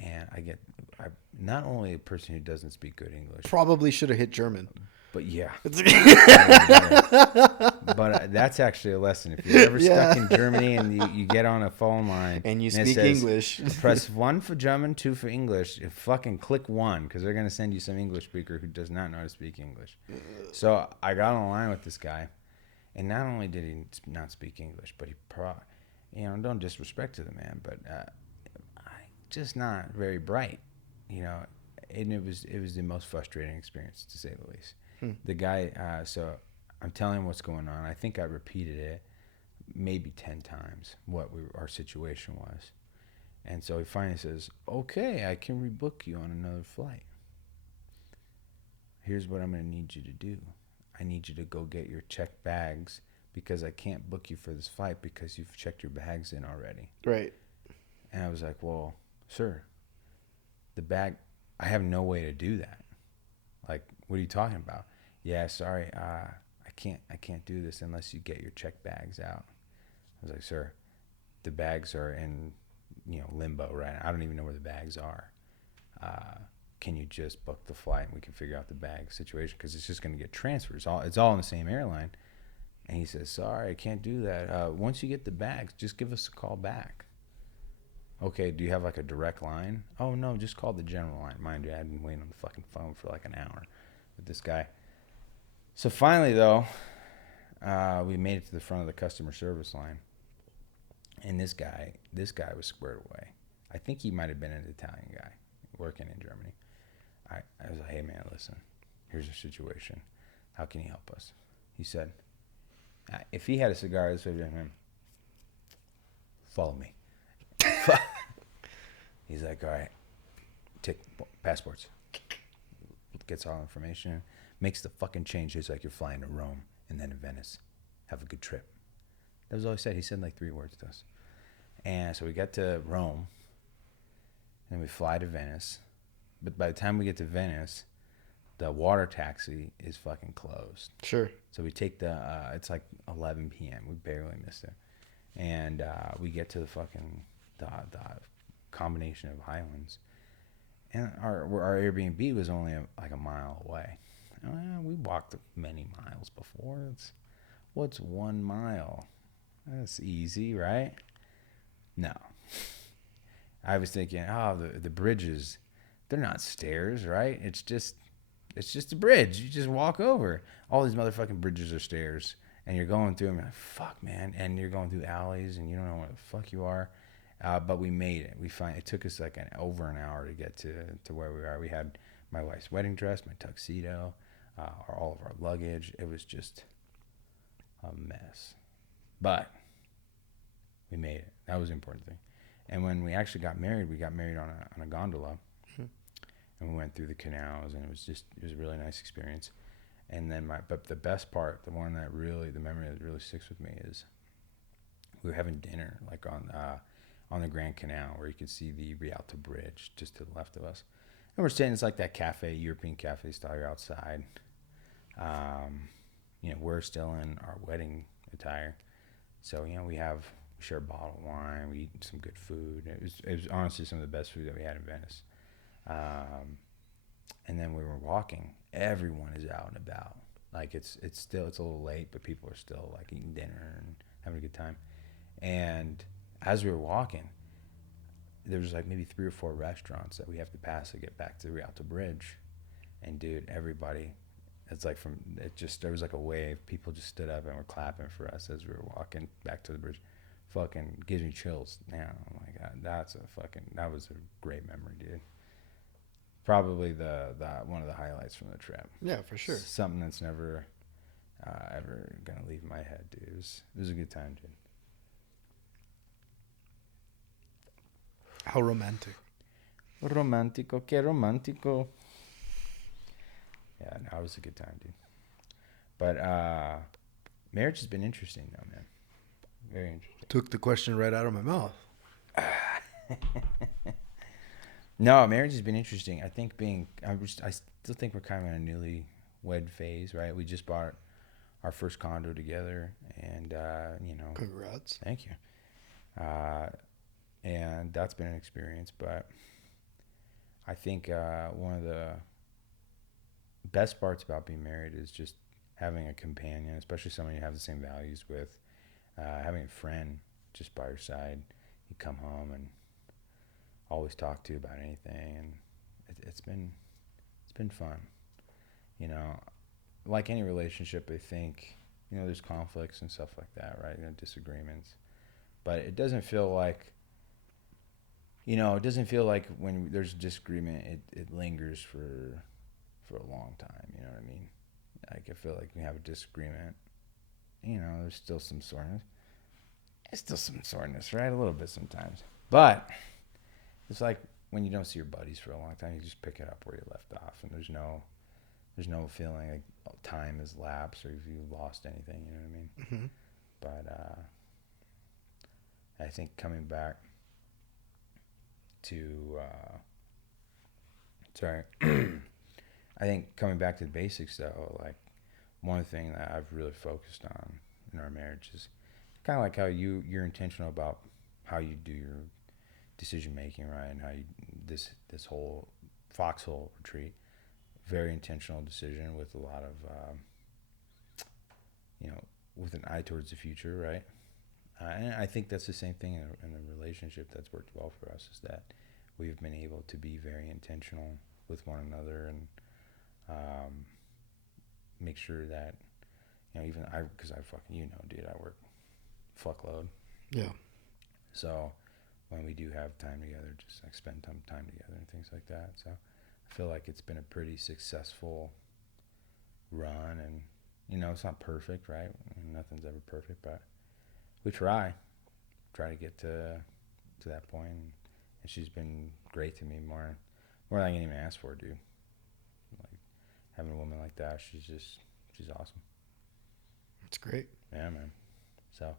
And I'm not only a person who doesn't speak good English. Probably should have hit German. But yeah. But that's actually a lesson. If you're ever stuck in Germany and you get on a phone line. And you speak English. Press 1 for German, 2 for English. Fucking click 1 because they're going to send you some English speaker who does not know how to speak English. So I got on the line with this guy. And not only did he not speak English, but he don't disrespect to the man, but just not very bright, and it was the most frustrating experience to say the least. The guy, so I'm telling him what's going on. I think I repeated it maybe 10 times what our situation was, and so he finally says, "Okay, I can rebook you on another flight. Here's what I'm going to need you to do. I need you to go get your checked bags because I can't book you for this flight because you've checked your bags in already." Right. And I was like, well, sir, the bag, I have no way to do that. Like, what are you talking about? Yeah, sorry, I can't do this unless you get your checked bags out. I was like, sir, the bags are in, limbo right now. I don't even know where the bags are. Can you just book the flight and we can figure out the bag situation? Because it's just going to get transferred. It's all in the same airline. And he says, sorry, I can't do that. Once you get the bags, just give us a call back. Okay, do you have like a direct line? Oh, no, just call the general line. Mind you, I had been waiting on the fucking phone for like an hour with this guy. So finally, though, we made it to the front of the customer service line. And this guy was squared away. I think he might have been an Italian guy working in Germany. I was like, hey, man, listen, here's your situation. How can you help us? He said, if he had a cigar, this would have been him. Follow me. He's like, all right, take passports. Gets all information. Makes the fucking change. He's like, you're flying to Rome and then to Venice. Have a good trip. That was all he said. He said like 3 words to us. And so we got to Rome. And we fly to Venice. But by the time we get to Venice, the water taxi is fucking closed. Sure. So we take it's like 11 p.m. We barely missed it. And we get to the fucking, the combination of Highlands. And our Airbnb was only like a mile away. We walked many miles before. What's 1 mile? That's easy, right? No. I was thinking, oh, the bridges, they're not stairs, right? It's just a bridge. You just walk over. All these motherfucking bridges are stairs, and you're going through them. You're like, fuck, man, and you're going through alleys, and you don't know where the fuck you are. But we made it. It took us like over an hour to get to where we are. We had my wife's wedding dress, my tuxedo, all of our luggage. It was just a mess, but we made it. That was the important thing. And when we actually got married, we got married on a gondola, and we went through the canals, and it was a really nice experience. And then but the best part, the memory that really sticks with me is we were having dinner like on the Grand Canal where you could see the Rialto Bridge just to the left of us. And we're sitting, it's like that cafe, European cafe style, you're outside. We're still in our wedding attire. So, we share a bottle of wine, we eat some good food. It was honestly some of the best food that we had in Venice. And then we were walking. Everyone is out and about. Like it's a little late, but people are still like eating dinner and having a good time. And as we were walking, there was like maybe 3 or 4 restaurants that we have to pass to get back to the Rialto Bridge. And dude, everybody, there was like a wave. People just stood up and were clapping for us as we were walking back to the bridge. Fucking gives me chills now. Oh my god, that was a great memory, dude. Probably the one of the highlights from the trip. Yeah, for sure. Something that's never ever gonna leave my head, dude. It was a good time, dude. How romantic. Romantico, que romantico. Yeah, no, it was a good time, dude. But marriage has been interesting, though, man. Very interesting. Took the question right out of my mouth. No, marriage has been interesting. I still think we're kind of in a newlywed phase, right? We just bought our first condo together, and Congrats. thank you. And that's been an experience, but I think one of the best parts about being married is just having a companion, especially someone you have the same values with. Having a friend just by your side, you come home and always talk to you about anything, and it's been fun. Like any relationship, I think there's conflicts and stuff like that, right? Disagreements, but it doesn't feel like when there's disagreement, it lingers for a long time. You know what I mean? Like I feel like we have a disagreement. There's still some soreness. There's still some soreness, right? A little bit sometimes. But it's like when you don't see your buddies for a long time, you just pick it up where you left off, and there's no feeling like time has lapsed or if you've lost anything. You know what I mean? Mm-hmm. But I think coming back to sorry, I think coming back to the basics though, like one thing that I've really focused on in our marriage is kind of like how you're intentional about how you do your decision making, right? And how this whole Foxhole retreat, very intentional decision with a lot of with an eye towards the future, right? And I think that's the same thing in a relationship that's worked well for us, is that we've been able to be very intentional with one another and make sure that even because I fucking dude, I work fuckload. Yeah. So when we do have time together, just like spend time together and things like that. So I feel like it's been a pretty successful run, and it's not perfect, right? Nothing's ever perfect, but we try to get to that point, and she's been great to me, more than I can even ask for, dude. Like having a woman like that, she's awesome. That's great. Yeah, man. So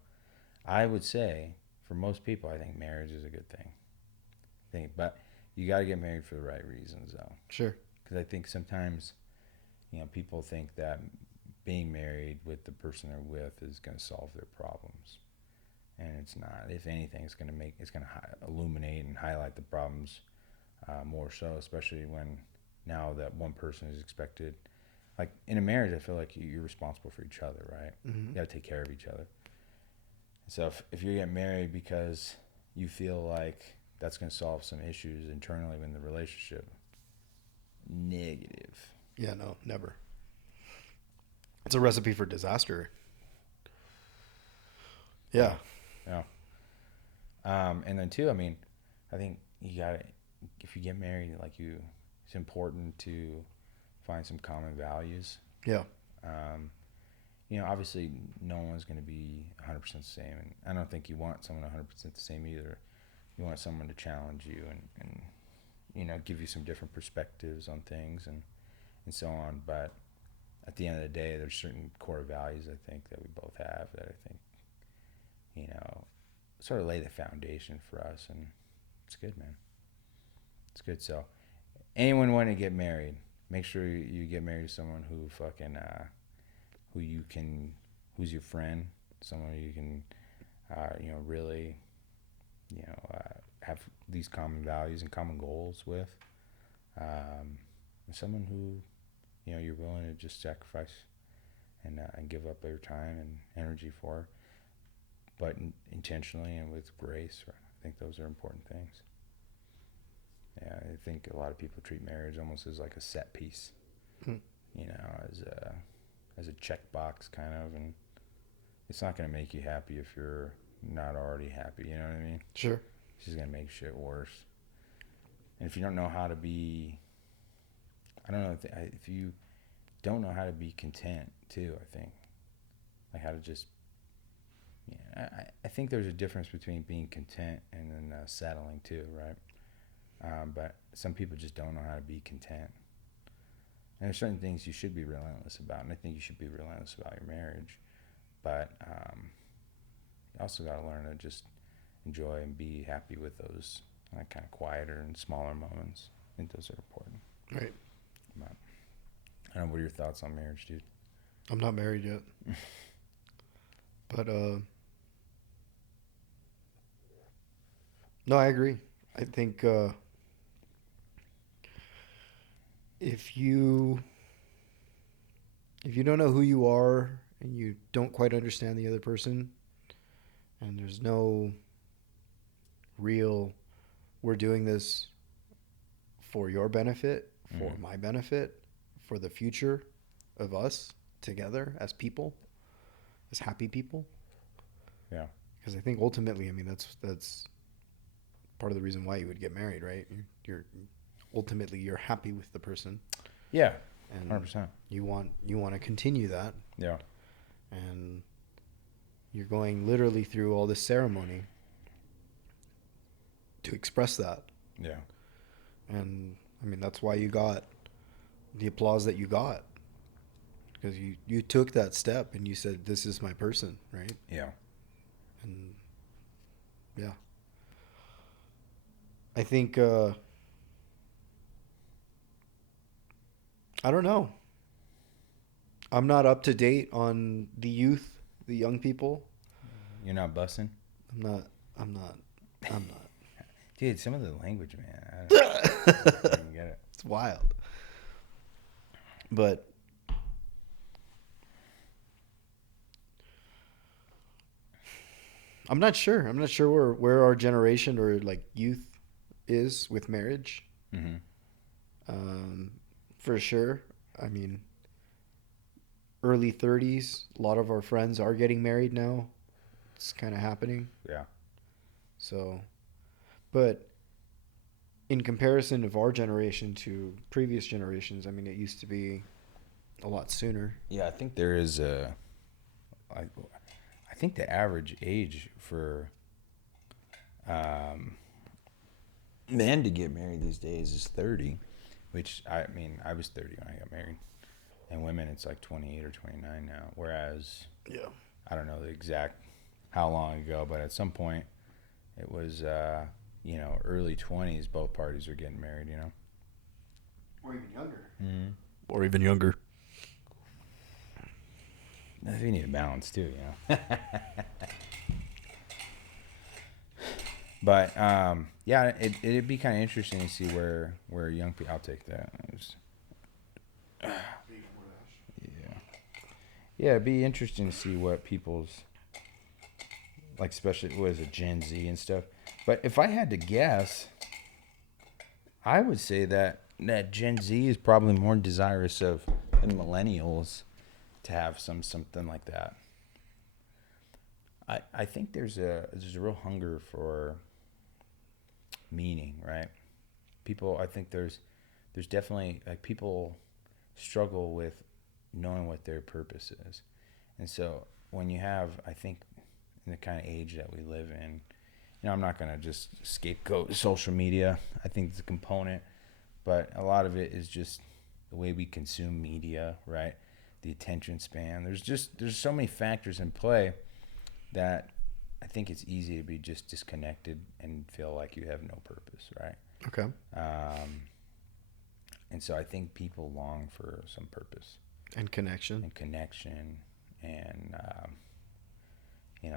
I would say for most people, I think marriage is a good thing. But you got to get married for the right reasons, though. Sure. Because I think sometimes, people think that being married with the person they're with is going to solve their problems, and it's not. If anything, it's going to illuminate and highlight the problems more so, especially when now that one person is expected. Like in a marriage, I feel like you're responsible for each other, right? Mm-hmm. You got to take care of each other. So if you get married because you feel like that's going to solve some issues internally in the relationship, negative. Yeah, no, never. It's a recipe for disaster. Yeah. Yeah. And then too, I mean, I think you got to, if you get married, it's important to find some common values. Yeah. Obviously, no one's going to be 100% the same, and I don't think you want someone 100% the same either. You want someone to challenge you and give you some different perspectives on things and so on. But at the end of the day, there's certain core values I think that we both have that I think, sort of lay the foundation for us, and it's good, man. It's good. So, anyone want to get married, make sure you get married to someone who fucking who's your friend, someone you can really have these common values and common goals with, and someone who you're willing to just sacrifice and give up your time and energy for, but intentionally and with grace. Right? I think those are important things. Yeah, I think a lot of people treat marriage almost as like a set piece, as a checkbox kind of, and it's not going to make you happy if you're not already happy. You know what I mean? Sure. It's just going to make shit worse. And if you don't know how to be, I don't know, if you don't know how to be content too, I think, like how to just, I think there's a difference between being content and then settling too, right? But some people just don't know how to be content. And there's certain things you should be relentless about, and I think you should be relentless about your marriage. But you also got to learn to just enjoy and be happy with those kind of quieter and smaller moments. I think those are important. Right. But I don't know, what are your thoughts on marriage, dude? I'm not married yet. But, no, I agree. I think if you don't know who you are and you don't quite understand the other person, and there's no real, we're doing this for your benefit, for my benefit, for the future of us together as people, as happy people. Yeah. Because I think ultimately, I mean, that's part of the reason why you would get married, right? You're ultimately you're happy with the person. Yeah. And 100%. you want to continue that. Yeah. And you're going literally through all this ceremony to express that. Yeah. And I mean, that's why you got the applause that you got, because you took that step and you said, this is my person, right? Yeah. And yeah, I think I don't know, I'm not up to date on the youth, the young people. You're not bussing? I'm not Dude, some of the language, man. I don't even get it. It's wild. But I'm not sure. I'm not sure where our generation or like youth is with marriage. Mm-hmm. For sure. I mean, early 30s. A lot of our friends are getting married now. It's kind of happening. Yeah. So, but in comparison of our generation to previous generations, I mean, it used to be a lot sooner. Yeah, I think there is I think the average age for men to get married these days is 30, which I mean, I was 30 when I got married. And women, it's like 28 or 29 now. Whereas, Yeah. I don't know the exact how long ago, but at some point it was, early 20s, both parties are getting married, Or even younger. Mm-hmm. Or even younger. We need a balance too, But yeah, it'd be kind of interesting to see where young people. I'll take that. Yeah, yeah, it'd be interesting to see what people's like, especially what is it, Gen Z and stuff. But if I had to guess, I would say that Gen Z is probably more desirous of than millennials to have something like that. I think there's a real hunger for meaning, right? People, I think there's definitely like people struggle with knowing what their purpose is, and so when you have, I think, in the kind of age that we live in, I'm not gonna just scapegoat social media. I think it's a component, but a lot of it is just the way we consume media, right? The attention span. There's so many factors in play that I think it's easy to be just disconnected and feel like you have no purpose, right? Okay. Um, and so I think people long for some purpose And connection. and connection and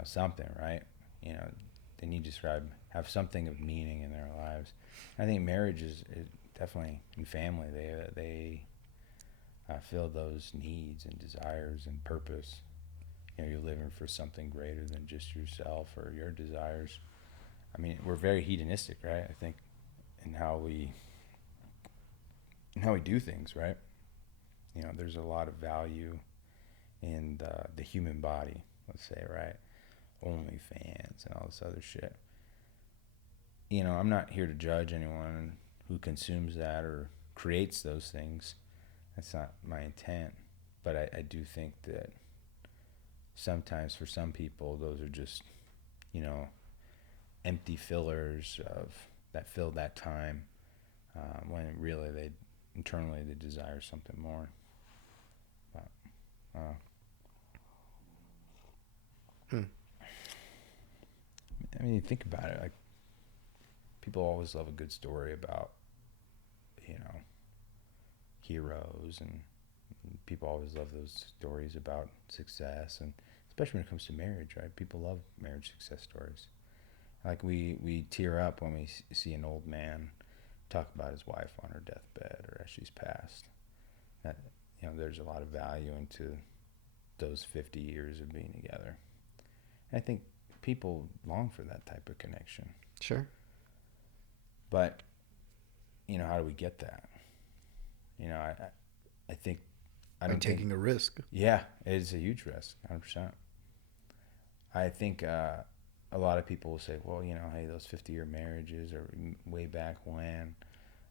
something, right? You know, they need to have something of meaning in their lives. I think marriage is definitely, in family, they fill those needs and desires and purpose. You're living for something greater than just yourself or your desires. I mean, we're very hedonistic, right? I think in how we do things, right? There's a lot of value in the human body, let's say, right? OnlyFans and all this other shit. I'm not here to judge anyone who consumes that or creates those things. That's not my intent. But I do think that sometimes for some people, those are just, you know, empty fillers of that fill that time when really they internally they desire something more. But, uh, Hmm. I mean, you think about it, like people always love a good story about, you know, heroes, and people always love those stories about success, and especially when it comes to marriage, right? People love marriage success stories. Like we tear up when we see an old man talk about his wife on her deathbed or as she's passed. That there's a lot of value into those 50 years of being together. And I think people long for that type of connection. Sure. But how do we get that? I think I By don't think. taking a risk. Yeah, it is a huge risk, 100%. I think a lot of people will say, well, hey, those 50-year marriages are way back when,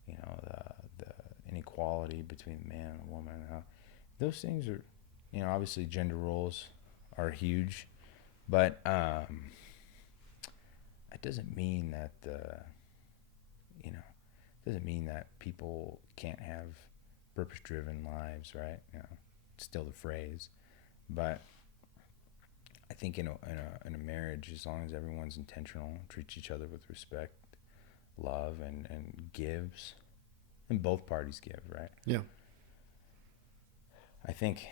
the inequality between the man and the woman. Those things are, obviously gender roles are huge, but it doesn't mean that doesn't mean that people can't have purpose-driven lives, right? It's still the phrase, but I think in a marriage, as long as everyone's intentional, treats each other with respect, love, and gives, and both parties give, right? Yeah. I think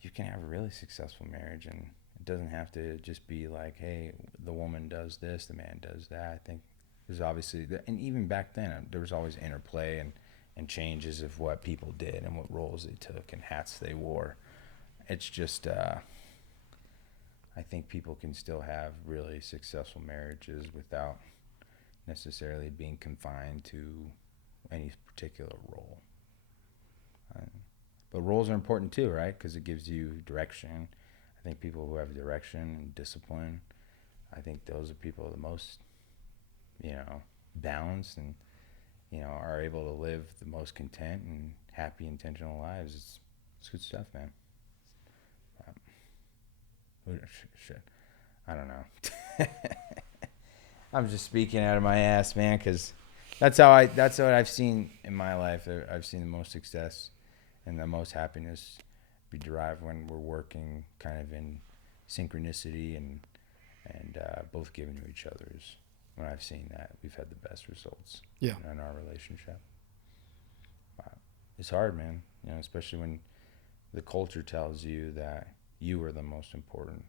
you can have a really successful marriage, and it doesn't have to just be like, hey, the woman does this, the man does that. I think there's obviously, and even back then, there was always interplay and changes of what people did and what roles they took and hats they wore. It's just, I think people can still have really successful marriages without necessarily being confined to any particular role. But roles are important too, right? Because it gives you direction. I think people who have direction and discipline, I think those are people the most, balanced and, are able to live the most content and happy, intentional lives. It's good stuff, man. Shit. I don't know. I'm just speaking out of my ass, man, because that's what I've seen in my life. I've seen the most success and the most happiness be derived when we're working kind of in synchronicity and both giving to each other's. When I've seen that, we've had the best results in our relationship. It's hard, man. Especially when the culture tells you that you are the most important,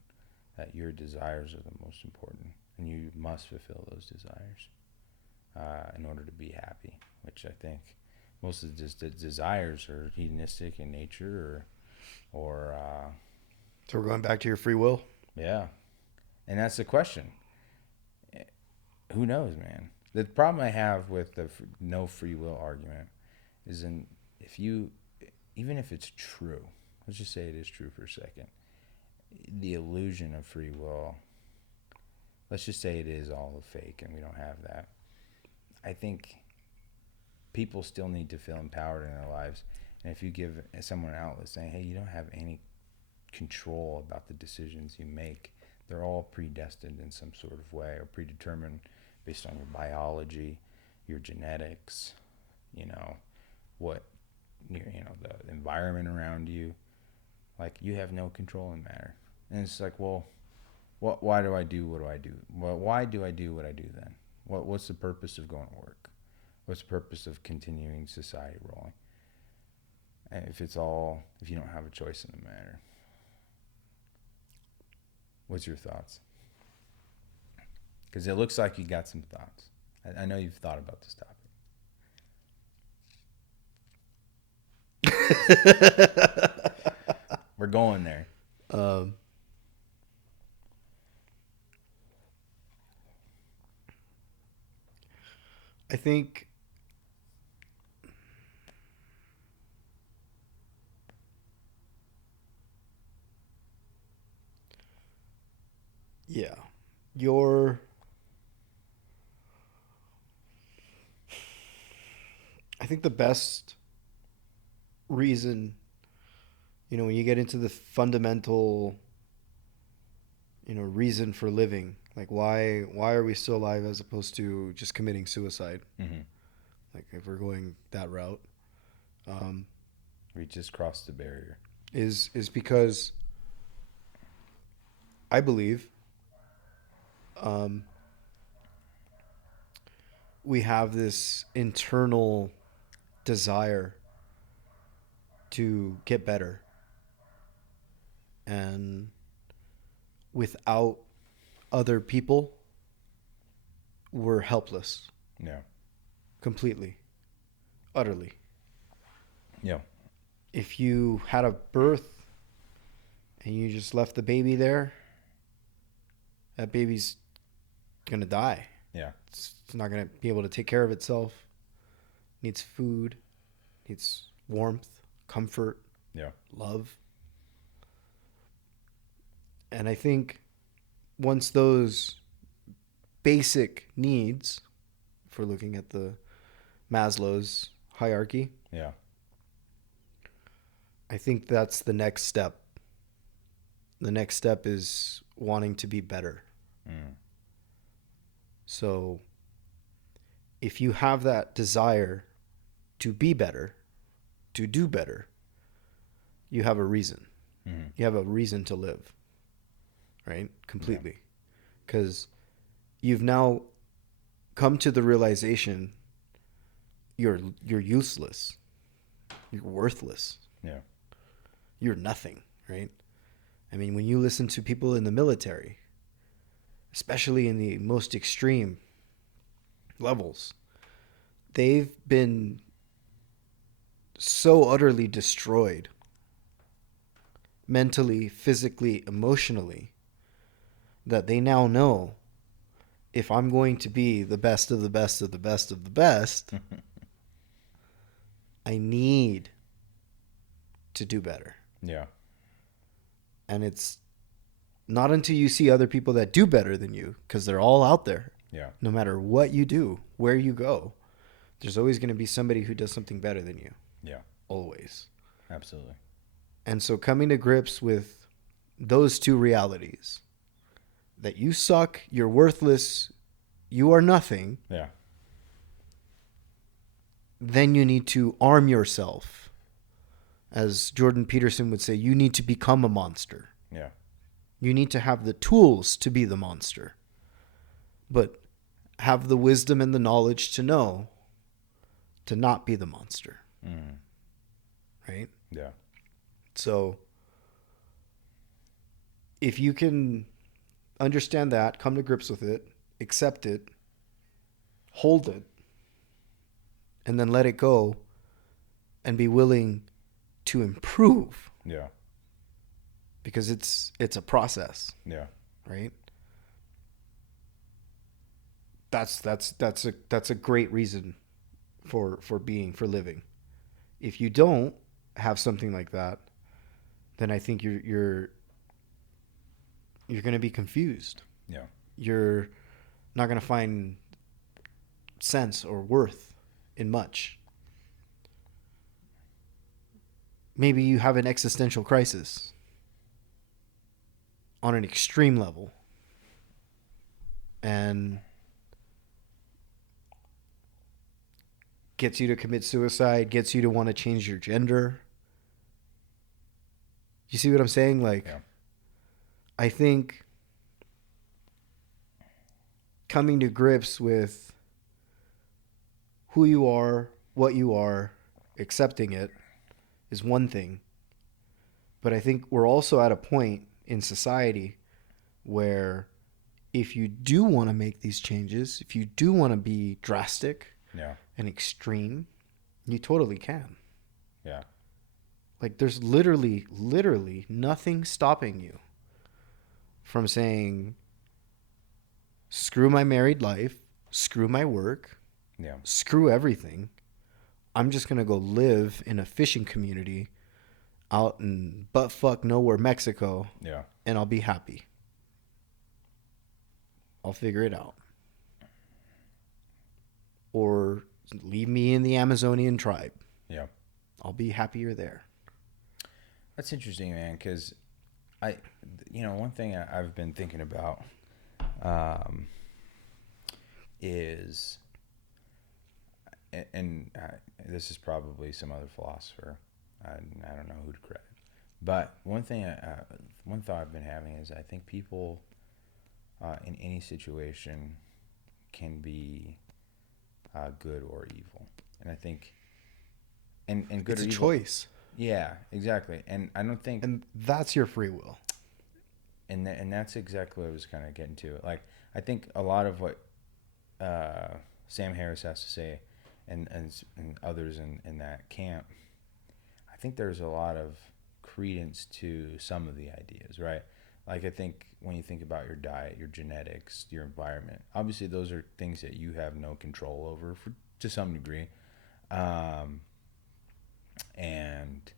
that your desires are the most important, and you must fulfill those desires in order to be happy. Which I think most of the desires are hedonistic in nature, or So we're going back to your free will. yeah, and that's the question. Who knows, man? The problem I have with the no free will argument is if you, even if it's true, let's just say it is true for a second, the illusion of free will, let's just say it is all a fake and we don't have that. I think people still need to feel empowered in their lives. And if you give someone an outlet saying, hey, you don't have any control about the decisions you make, they're all predestined in some sort of way or predetermined based on your biology, your genetics, what, the environment around you. Like, you have no control in matter. And it's like, well, why do I do what I do? Well, why do I do what I do then? What's the purpose of going to work? What's the purpose of continuing society rolling? And if you don't have a choice in the matter. What's your thoughts? Because it looks like you got some thoughts. I know you've thought about this topic. We're going there. I think yeah, I think the best reason, when you get into the fundamental, reason for living, like why are we still alive as opposed to just committing suicide? Mm-hmm. Like if we're going that route, We just crossed the barrier. is because I believe we have this internal desire to get better. And without other people, we're helpless. Yeah. Completely. Utterly. Yeah. If you had a birth and you just left the baby there, that baby's going to die. Yeah. It's not going to be able to take care of itself. Needs food, needs warmth, comfort, Yeah. love. And I think once those basic needs, if we're looking at the Maslow's hierarchy, Yeah. I think that's the next step. The next step is wanting to be better. Mm. So if you have that desire to be better, to do better, you have a reason. Mm-hmm. You have a reason to live, right? Completely. Because you've now come to the realization you're useless. You're worthless. Yeah. You're nothing, right? I mean, when you listen to people in the military, especially in the most extreme levels, they've been so utterly destroyed mentally, physically, emotionally, that they now know, if I'm going to be the best of the best of the best of the best, I need to do better. Yeah. And it's not until you see other people that do better than you, because they're all out there. Yeah. No matter what you do, where you go, there's always going to be somebody who does something better than you. Yeah. Always. Absolutely. And so coming to grips with those two realities, that you suck, you're worthless, you are nothing. Yeah. Then you need to arm yourself. As Jordan Peterson would say, you need to become a monster. Yeah. You need to have the tools to be the monster, but have the wisdom and the knowledge to know to not be the monster. Mm. Right? Yeah. So if you can understand that, come to grips with it, accept it, hold it, and then let it go and be willing to improve Yeah. because it's a process, Yeah. right? That's a great reason for living. If you don't have something like that, then I think you're going to be confused. Yeah. You're not going to find sense or worth in much. Maybe you have an existential crisis on an extreme level and gets you to commit suicide, gets you to want to change your gender. You see what I'm saying? Like, Yeah. I think coming to grips with who you are, what you are, accepting it is one thing. But I think we're also at a point in society where if you do want to make these changes, if you do want to be drastic Yeah. and extreme, you totally can. Yeah. Like there's literally nothing stopping you from saying, screw my married life, screw my work, Yeah. screw everything. I'm just going to go live in a fishing community out in buttfuck nowhere, Mexico, Yeah. and I'll be happy. I'll figure it out. Or leave me in the Amazonian tribe. Yeah. I'll be happier there. That's interesting, man, because one thing I've been thinking about is, and this is probably some other philosopher. I don't know who to credit. But one thought I've been having is I think people in any situation can be good or evil. And I think, and good It's or a evil. choice. Yeah, exactly. And I don't think, And that's your free will. and that's exactly what I was kind of getting to. Like, I think a lot of what Sam Harris has to say, and others in that camp, I think there's a lot of credence to some of the ideas, right? Like, I think when you think about your diet, your genetics, your environment, obviously those are things that you have no control over to some degree, um, and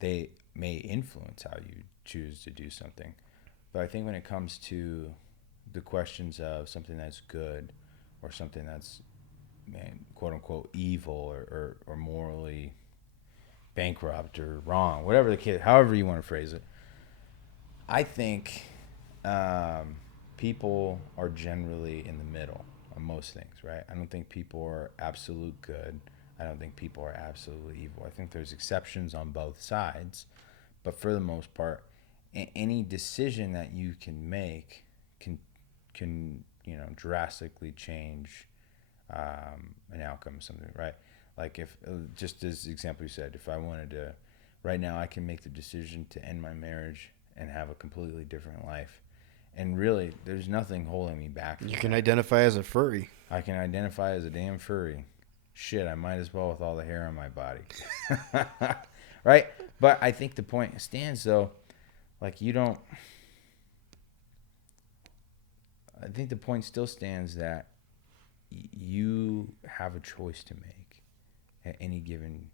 they may influence how you choose to do something. But I think when it comes to the questions of something that's good or something that's, man, quote unquote evil or morally bankrupt or wrong, whatever the case, however you want to phrase it, I think people are generally in the middle on most things, right? I don't think people are absolute good. I don't think people are absolutely evil. I think there's exceptions on both sides, but for the most part, any decision that you can make can drastically change an outcome of something, right? Like if just as example you said, if I wanted to, right now I can make the decision to end my marriage and have a completely different life, and really there's nothing holding me back from You can that. identify as a furry. I can identify as a damn furry. Shit, I might as well with all the hair on my body. Right? But I think the point stands though, like you don't, I think the point still stands that you have a choice to make at any given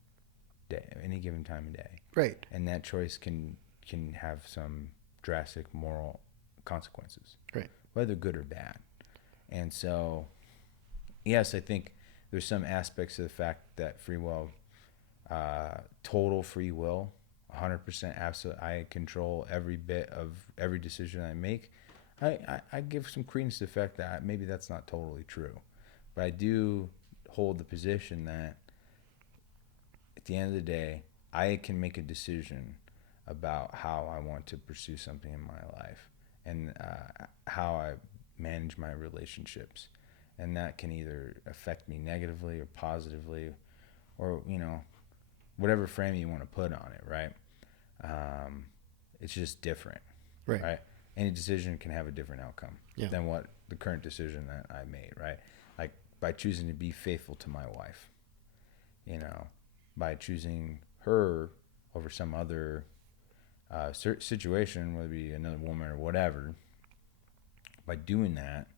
day, any given time of day. Right. And that choice can have some drastic moral consequences, Right. whether good or bad. And so, yes, I think there's some aspects of the fact that free will, total free will, 100% absolute, I control every bit of every decision I make. I give some credence to the fact that maybe that's not totally true. But I do hold the position that at the end of the day, I can make a decision about how I want to pursue something in my life and how I manage my relationships. And that can either affect me negatively or positively or, whatever frame you want to put on it, right? It's just different, Right. right? any decision can have a different outcome than what the current decision that I made, right? Like by choosing to be faithful to my wife, you know, by choosing her over some other situation, whether it be another woman or whatever. By doing that,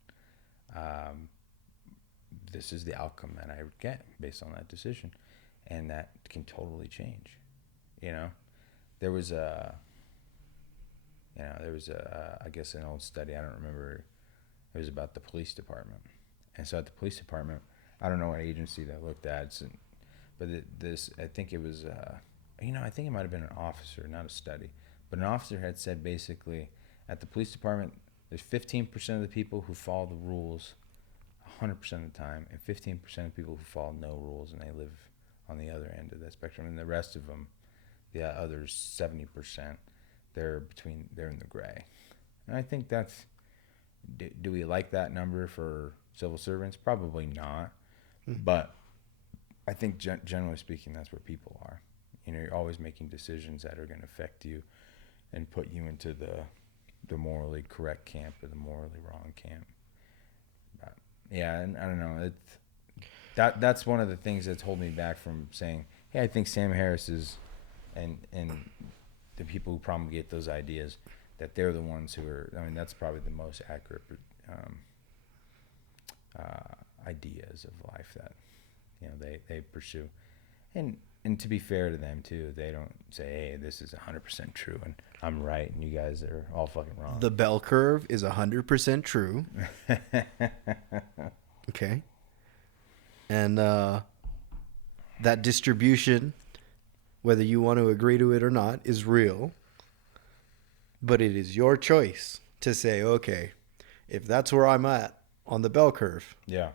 this is the outcome that I would get based on that decision, and that can totally change. You know, there was a, I guess an old study. I don't remember. It was about the police department, and so at the police department, I don't know what agency that looked at, but this I think it was, I think it might have been an officer, not a study, but an officer had said basically at the police department, there's 15% of the people who follow the rules 100% of the time, and 15% of people who follow no rules, and they live on the other end of that spectrum. And the rest of them, the others 70%, they're in the gray. And I think that's, do we like that number for civil servants? Probably not. But I think generally speaking, that's where people are. You're always making decisions that are going to affect you and put you into the morally correct camp or the morally wrong camp. But yeah, and I don't know. That's one of the things that's holding me back from saying, hey, I think Sam Harris is, and the people who promulgate those ideas, that they're the ones who are. I mean, that's probably the most accurate ideas of life that they pursue, and to be fair to them too, they don't say, hey, this is 100% true and I'm right and you guys are all fucking wrong. The bell curve is 100% true. Okay. And that distribution, whether you want to agree to it or not, is real. But it is your choice to say, okay, if that's where I'm at on the bell curve, yeah,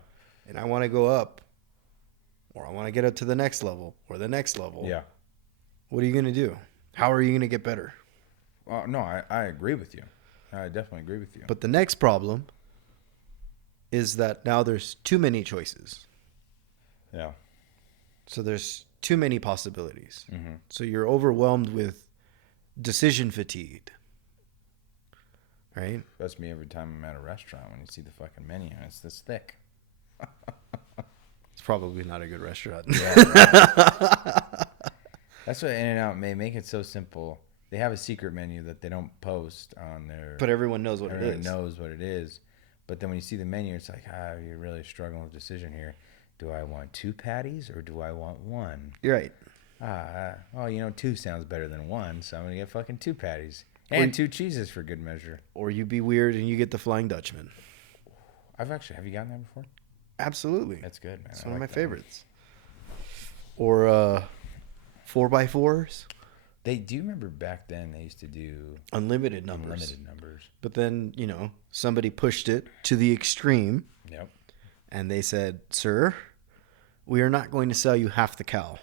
and I want to go up, or I want to get up to the next level or the next level, yeah, what are you going to do? How are you going to get better? Well, no, I agree with you. I definitely agree with you. But the next problem is that now there's too many choices. Yeah. So there's too many possibilities. Mm-hmm. So you're overwhelmed with decision fatigue. Right? That's me every time I'm at a restaurant when you see the fucking menu and it's this thick. It's probably not a good restaurant. Yeah, right. That's what In-N-Out may make it so simple. They have a secret menu that they don't post on their... But everyone knows what it is. Everyone knows what it is. But then when you see the menu, it's like, you're really struggling with decision here. Do I want 2 patties or do I want 1? You're right. Well, 2 sounds better than 1, so I'm going to get fucking 2 patties. And 2 cheeses for good measure. Or you be weird and you get the Flying Dutchman. Have you gotten that before? Absolutely. That's good, man. It's one of my favorites. Or 4x4s. Do you remember back then they used to do unlimited numbers? Unlimited numbers. But then, somebody pushed it to the extreme. Yep. And they said, sir, we are not going to sell you half the cow.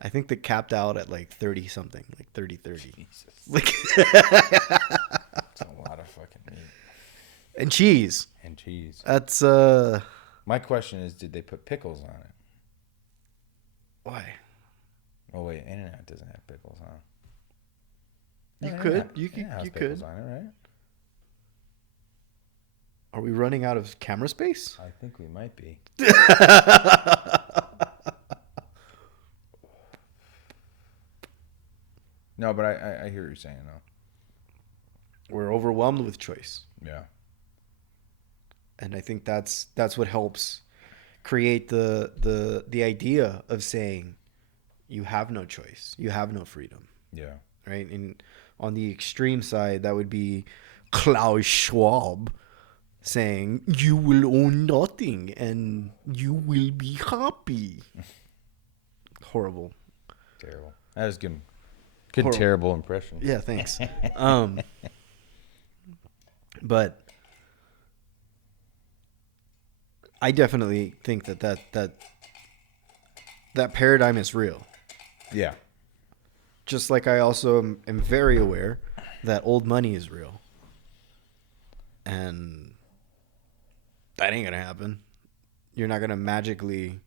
I think they capped out at like 30 something, like 30. Jesus. Like That's a lot of fucking meat. And cheese. That's My question is, did they put pickles on it? Why? Oh wait, In-N-Out doesn't have pickles on. You could You pickles on it, right? Are we running out of camera space? I think we might be. No, but I hear what you're saying though. We're overwhelmed with choice. Yeah. And I think that's what helps create the idea of saying you have no choice. You have no freedom. Yeah. Right? And on the extreme side, that would be Klaus Schwab saying you will own nothing and you will be happy. Horrible. Terrible. That was good. Good terrible impression. Yeah, thanks. But I definitely think that paradigm is real. Yeah. Just like I also am very aware that old money is real. And that ain't going to happen. You're not going to magically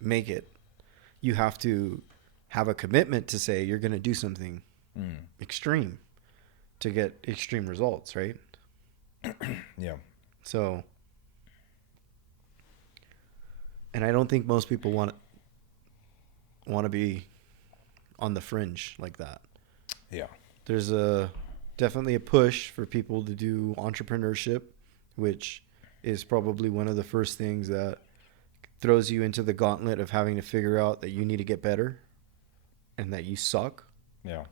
make it. You have to have a commitment to say you're going to do something extreme. to get extreme results, right? Yeah. So, and I don't think most people want to be on the fringe like that. Yeah. There's definitely a push for people to do entrepreneurship, which is probably one of the first things that throws you into the gauntlet of having to figure out that you need to get better and that you suck Yeah.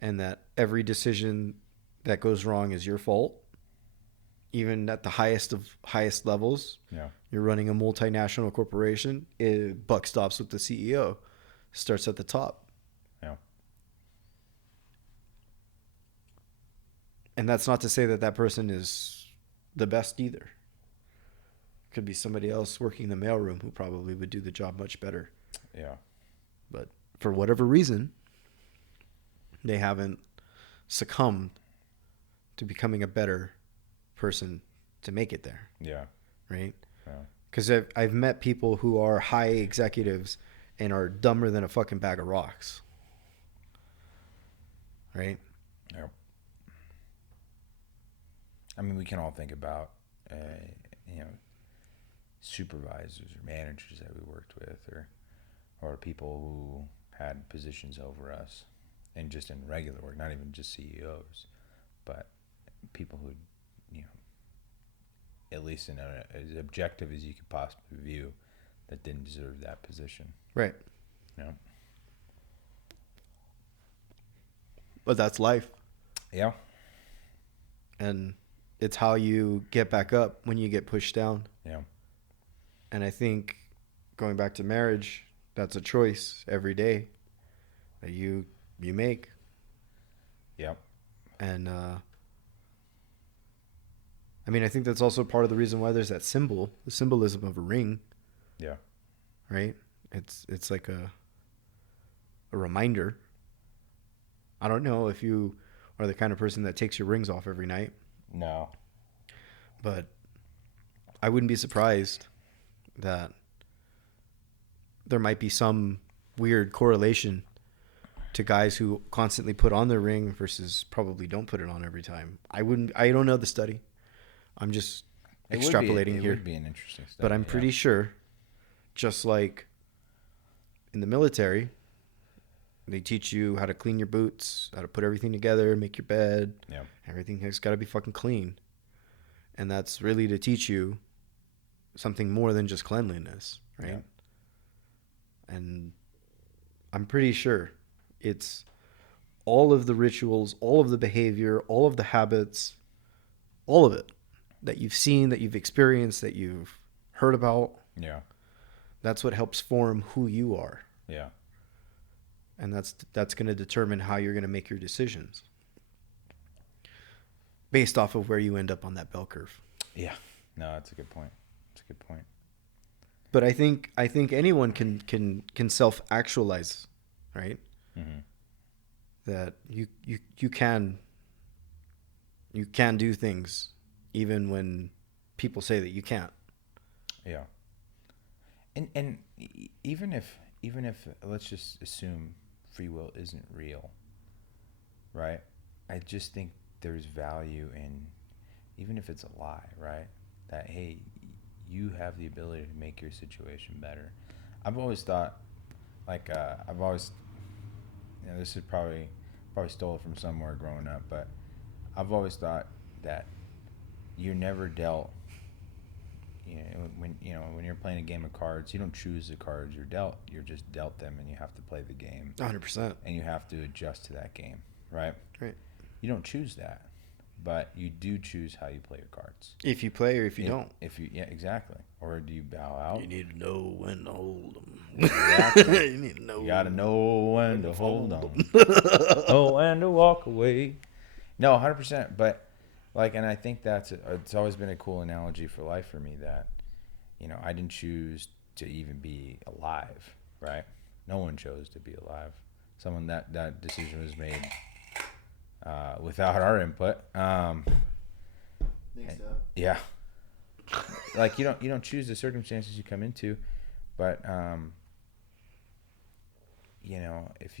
and that every decision that goes wrong is your fault. Even at the highest levels, Yeah. you're running a multinational corporation, buck stops with the CEO, starts at the top. Yeah. And that's not to say that that person is the best either. Could be somebody else working the mailroom who probably would do the job much better. Yeah. But for whatever reason, they haven't succumbed to becoming a better person to make it there. Yeah. Right? Yeah. Because I've met people who are high executives and are dumber than a fucking bag of rocks. Right? Yeah. I mean, we can all think about, supervisors or managers that we worked with, or people who had positions over us, and just in regular work, not even just CEOs, but people who, at least in as objective as you could possibly view, that didn't deserve that position. Right. Yeah. But that's life. Yeah. And it's how you get back up when you get pushed down. Yeah. And I think going back to marriage, that's a choice every day that you make. Yep. And I mean, I think that's also part of the reason why there's that symbol, the symbolism of a ring. Yeah. Right? It's like a reminder. I don't know if you are the kind of person that takes your rings off every night, No. but I wouldn't be surprised that there might be some weird correlation to guys who constantly put on their ring versus probably don't put it on every time. I don't know the study. I'm just extrapolating here. It would be an interesting study. But I'm pretty sure, just like in the military, they teach you how to clean your boots, how to put everything together, make your bed. Yeah. Everything has got to be fucking clean. And that's really to teach you something more than just cleanliness, right? Yeah. And I'm pretty sure it's all of the rituals, all of the behavior, all of the habits, all of it that you've seen, that you've experienced, that you've heard about. Yeah. That's what helps form who you are. Yeah. And that's going to determine how you're going to make your decisions based off of where you end up on that bell curve. Yeah. No, that's a good point. That's a good point. But I think anyone can self-actualize, right? Mm-hmm. That you can do things even when people say that you can't. Yeah. And even if let's just assume free will isn't real, right? I just think there's value in, even if it's a lie, right? That, hey, you have the ability to make your situation better. I've always thought, this is probably stole it from somewhere growing up, but I've always thought that you're never dealt. When you're playing a game of cards, you don't choose the cards you're dealt. You're just dealt them, and you have to play the game. 100%. And you have to adjust to that game, right? Right. You don't choose that, but you do choose how you play your cards. If you play or if you don't. Yeah, exactly. Or do you bow out? You need to know when to hold them. Exactly. You need to know. You gotta know when to hold on. Know when to walk away. No, 100%. But and I think it's always been a cool analogy for life for me that, I didn't choose to even be alive, right? No one chose to be alive. That decision was made without our input. Yeah. You don't choose the circumstances you come into, but if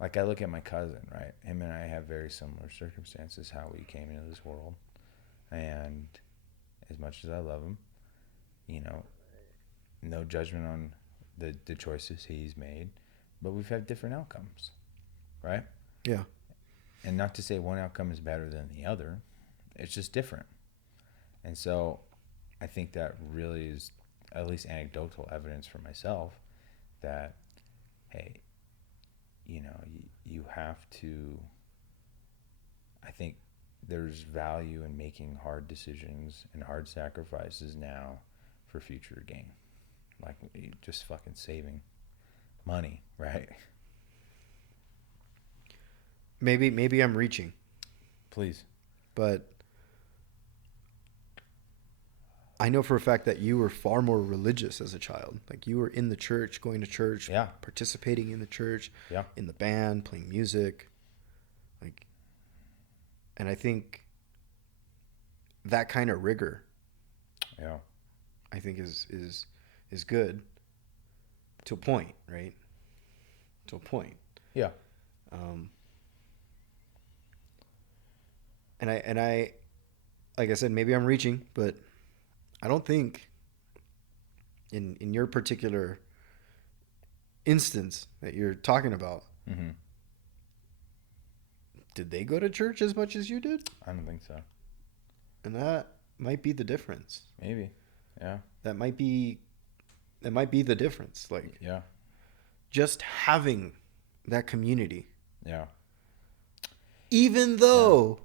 like I look at my cousin, right? Him and I have very similar circumstances, how we came into this world. And as much as I love him, you know, no judgment on the choices he's made, but we've had different outcomes, right? Yeah. And not to say one outcome is better than the other, it's just different. And so I think that really is at least anecdotal evidence for myself that, hey, you have to, I think there's value in making hard decisions and hard sacrifices now for future gain. Like just fucking saving money, right? Maybe I'm reaching, Please. but I know for a fact that you were far more religious as a child. Like you were in the church, going to church, Yeah. participating in the church, Yeah. in the band, playing music. Like, and I think that kind of rigor, Yeah. I think is good to a point, right? To a point. Yeah. Um, and I, like I said, maybe I'm reaching, but I don't think in your particular instance that you're talking about, Mm-hmm. did they go to church as much as you did? I don't think so. And that might be the difference. Maybe. Yeah. That might be the difference. Like Yeah. just having that community. Yeah. Even though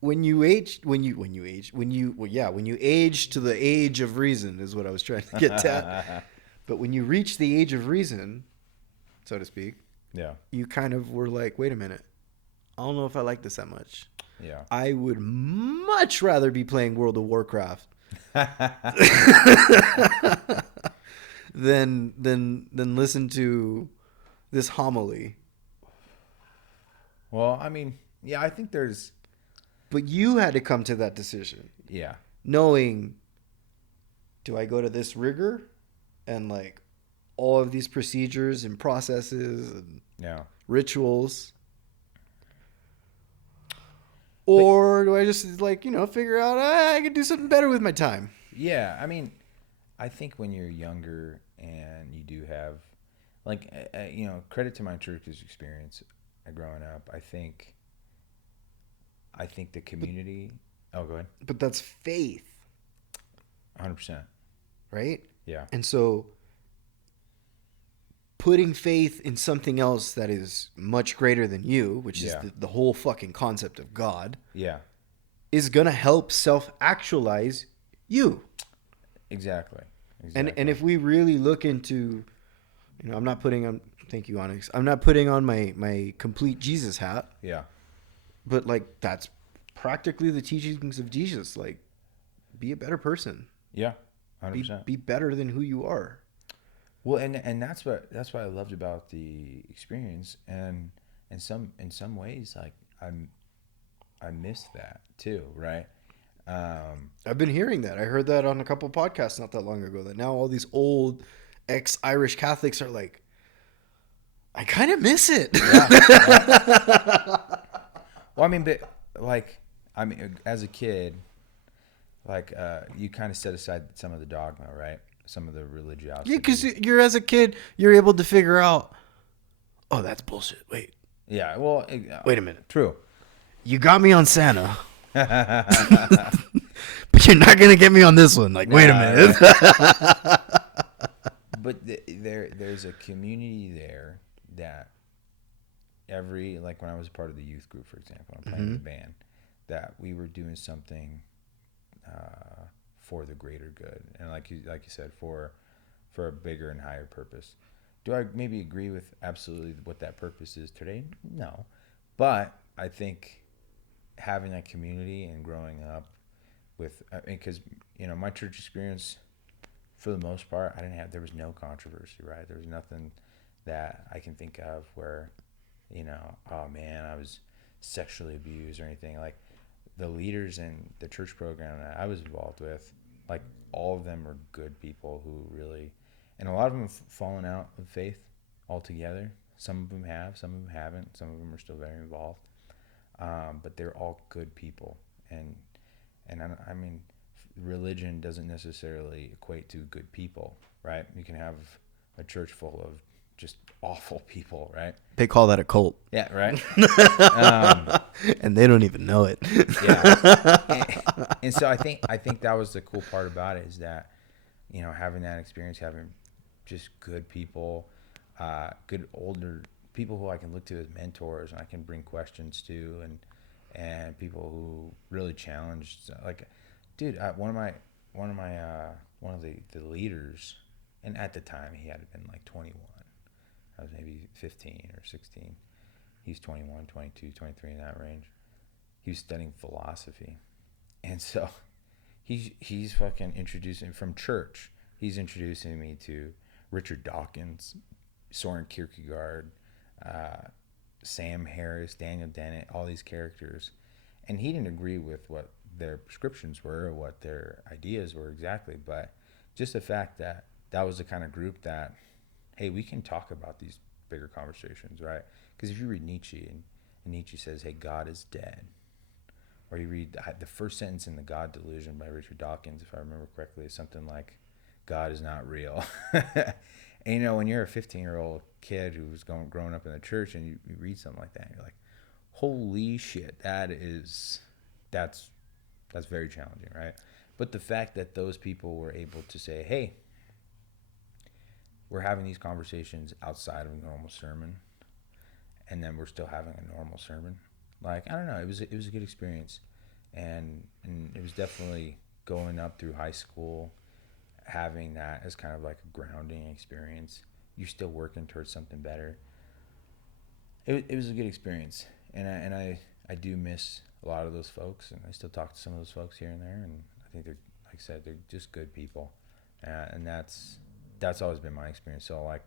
when you age to the age of reason is what I was trying to get at. But when you reach the age of reason, so to speak, Yeah. you kind of were like, wait a minute. I don't know if I like this that much. Yeah. I would much rather be playing World of Warcraft than listen to this homily. Well, I mean, yeah, I think there's, But you had to come to that decision, yeah. knowing, do I go to this rigor and like all of these procedures and processes and Yeah. rituals, or do I just like figure out I can do something better with my time? Yeah. I mean, I think when you're younger and you do have, like, credit to my church's experience growing up. I think the community. Oh, go ahead. But that's faith, 100%. right? Yeah. And so putting faith in something else that is much greater than you, which is Yeah. the whole fucking concept of God, Yeah. is going to help self-actualize you. Exactly. And if we really look into, I'm not putting on, thank you, Onyx. I'm not putting on my complete Jesus hat, Yeah. but like that's practically the teachings of Jesus. Like, be a better person. Yeah. 100%. Be better than who you are. Well, and that's what I loved about the experience, and in some ways, like I missed that too, right? I've been hearing that. I heard that on a couple podcasts not that long ago. That now all these old ex-Irish Catholics are like, I kind of miss it. Yeah. Well, I mean, but like, I mean, as a kid, like you kind of set aside some of the dogma, right? Some of the religiosity. Yeah, because you're as a kid, you're able to figure out, oh, that's bullshit. Wait, Yeah. Well, wait a minute. True. You got me on Santa, but you're not gonna get me on this one. Like, wait a minute. But there's a community there that like when I was a part of the youth group, for example, I'm playing in the band, that we were doing something for the greater good, and like you said, for a bigger and higher purpose. Do I maybe agree with absolutely what that purpose is today? No, but I think having that community and growing up with, because my church experience, for the most part, there was no controversy, right? There was nothing that I can think of where, oh man, I was sexually abused or anything. Like the leaders in the church program that I was involved with, like all of them were good people who really, and a lot of them have fallen out of faith altogether. Some of them have, some of them haven't. Some of them are still very involved. But they're all good people, and I mean, religion doesn't necessarily equate to good people, right? You can have a church full of just awful people, right? They call that a cult. Yeah, right. um, And they don't even know it. yeah, and so I think that was the cool part about it, is that, having that experience, having just good people, good older people who I can look to as mentors, and I can bring questions to, and people who really challenged. Like, dude, one of the leaders, and at the time he had been like 21. I was maybe 15 or 16. He's 21, 22, 23, in that range. He was studying philosophy, and so he's fucking introducing from church. He's introducing me to Richard Dawkins, Soren Kierkegaard, uh, Sam Harris, Daniel Dennett, all these characters, and he didn't agree with what their prescriptions were or what their ideas were exactly, but just the fact that that was the kind of group that, hey, we can talk about these bigger conversations, right? Because if you read Nietzsche, and Nietzsche says, hey, God is dead, or you read the first sentence in The God Delusion by Richard Dawkins, if I remember correctly, is something like, God is not real. And when you're a 15-year-old kid who's growing up in the church, and you read something like that, and you're like, holy shit, that's very challenging, right? But the fact that those people were able to say, hey, we're having these conversations outside of a normal sermon, and then we're still having a normal sermon. Like, I don't know, it was a good experience, and it was definitely going up through high school, having that as kind of like a grounding experience. You're still working towards something better. It was a good experience, and I do miss a lot of those folks, and I still talk to some of those folks here and there, and I think they're, like I said, they're just good people, and that's always been my experience. So, like,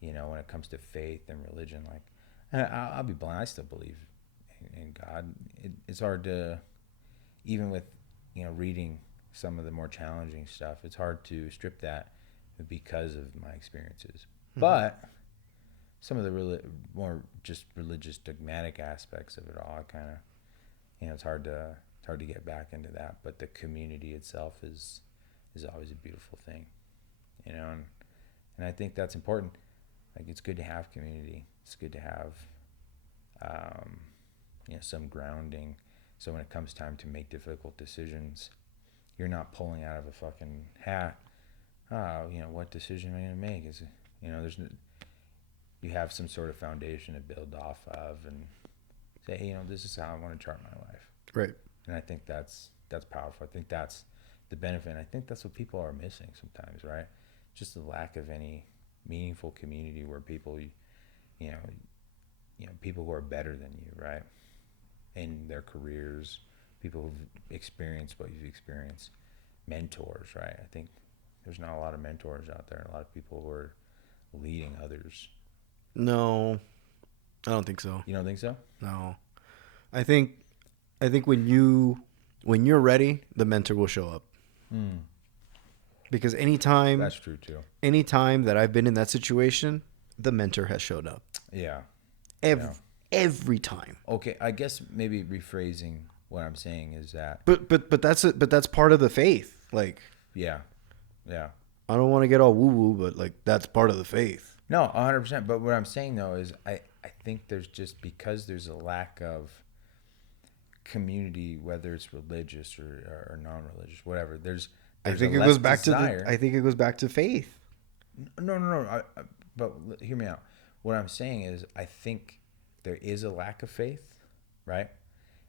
when it comes to faith and religion, like, I'll be blunt, I still believe in God. It's hard to, even with reading some of the more challenging stuff, it's hard to strip that because of my experiences. Mm-hmm. But some of the more just religious dogmatic aspects of it all, I kind of, it's hard to get back into that. But the community itself is always a beautiful thing, and I think that's important. Like, it's good to have community. It's good to have some grounding, so when it comes time to make difficult decisions, you're not pulling out of a fucking hat. What decision am I going to make? There's you have some sort of foundation to build off of, and say, hey, this is how I want to chart my life. Right. And I think that's powerful. I think that's the benefit. And I think that's what people are missing sometimes, right? Just the lack of any meaningful community where people, people who are better than you, right, in their careers, people who've experienced what you've experienced, mentors, right? I think there's not a lot of mentors out there, a lot of people who are leading others. No, I don't think so. You don't think so? No, I think when you're ready, the mentor will show up. Because anytime, that's true too. Anytime that I've been in that situation, the mentor has showed up. Yeah. Every time. Okay, I guess maybe rephrasing what I'm saying is that. But that's part of the faith. Like. Yeah. I don't want to get all woo woo, but like that's part of the faith. No, 100%. But what I'm saying though is I think there's just, because there's a lack of community, whether it's religious or non-religious, whatever. I think it goes back to faith. No. But hear me out. What I'm saying is, I think there is a lack of faith, right?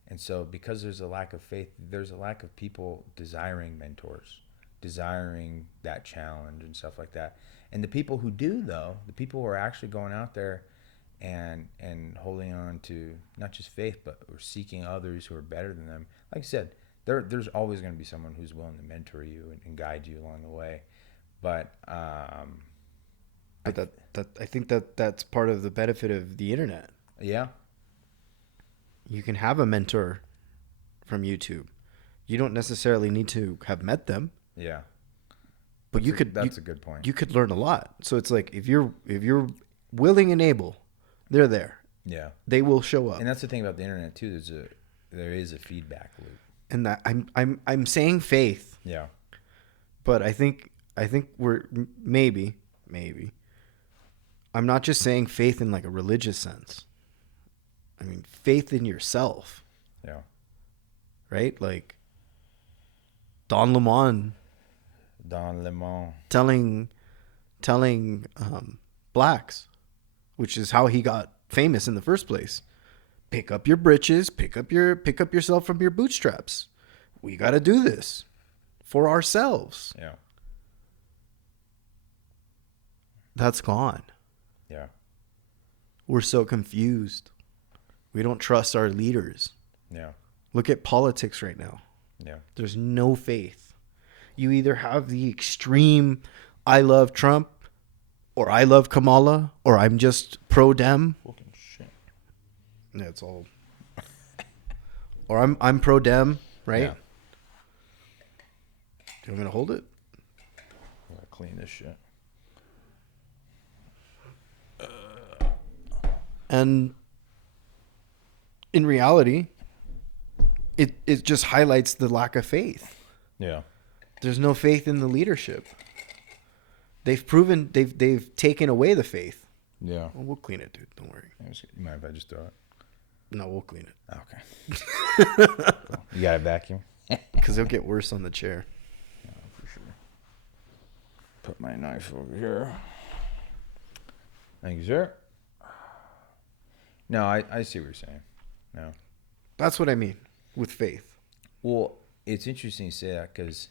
And so because there's a lack of faith, there's a lack of people desiring mentors, desiring that challenge and stuff like that. And the people who do, though, the people who are actually going out there and holding on to not just faith, but are seeking others who are better than them. Like I said, there's always going to be someone who's willing to mentor you and guide you along the way. But I think that's part of the benefit of the internet. Yeah. You can have a mentor from YouTube. You don't necessarily need to have met them. Yeah. But That's a good point. You could learn a lot. So it's like if you're willing and able, they're there. Yeah. They will show up. And that's the thing about the internet too. There is a feedback loop. And that I'm saying faith, Yeah. but I think we're maybe I'm not just saying faith in like a religious sense. I mean faith in yourself. Yeah. Right? Like Don Lemon telling blacks, which is how he got famous in the first place. Pick up your britches, pick up yourself from your bootstraps. We got to do this for ourselves. Yeah. That's gone. Yeah. We're so confused. We don't trust our leaders. Yeah. Look at politics right now. Yeah. There's no faith. You either have the extreme, I love Trump, or I love Kamala, or I'm just pro-Dem. Fucking shit. That's all. Or I'm pro-Dem, right? Yeah. Do you want me to hold it? I gotta clean this shit. And in reality, it just highlights the lack of faith. Yeah. There's no faith in the leadership. They've proven they've taken away the faith. Yeah. Well, we'll clean it, dude. Don't worry. You mind if I just throw it? No, we'll clean it. Okay. You got a vacuum? Because it'll get worse on the chair. Yeah, for sure. Put my knife over here. Thank you, sir. No, I see what you're saying. No. That's what I mean with faith. Well, it's interesting you say that because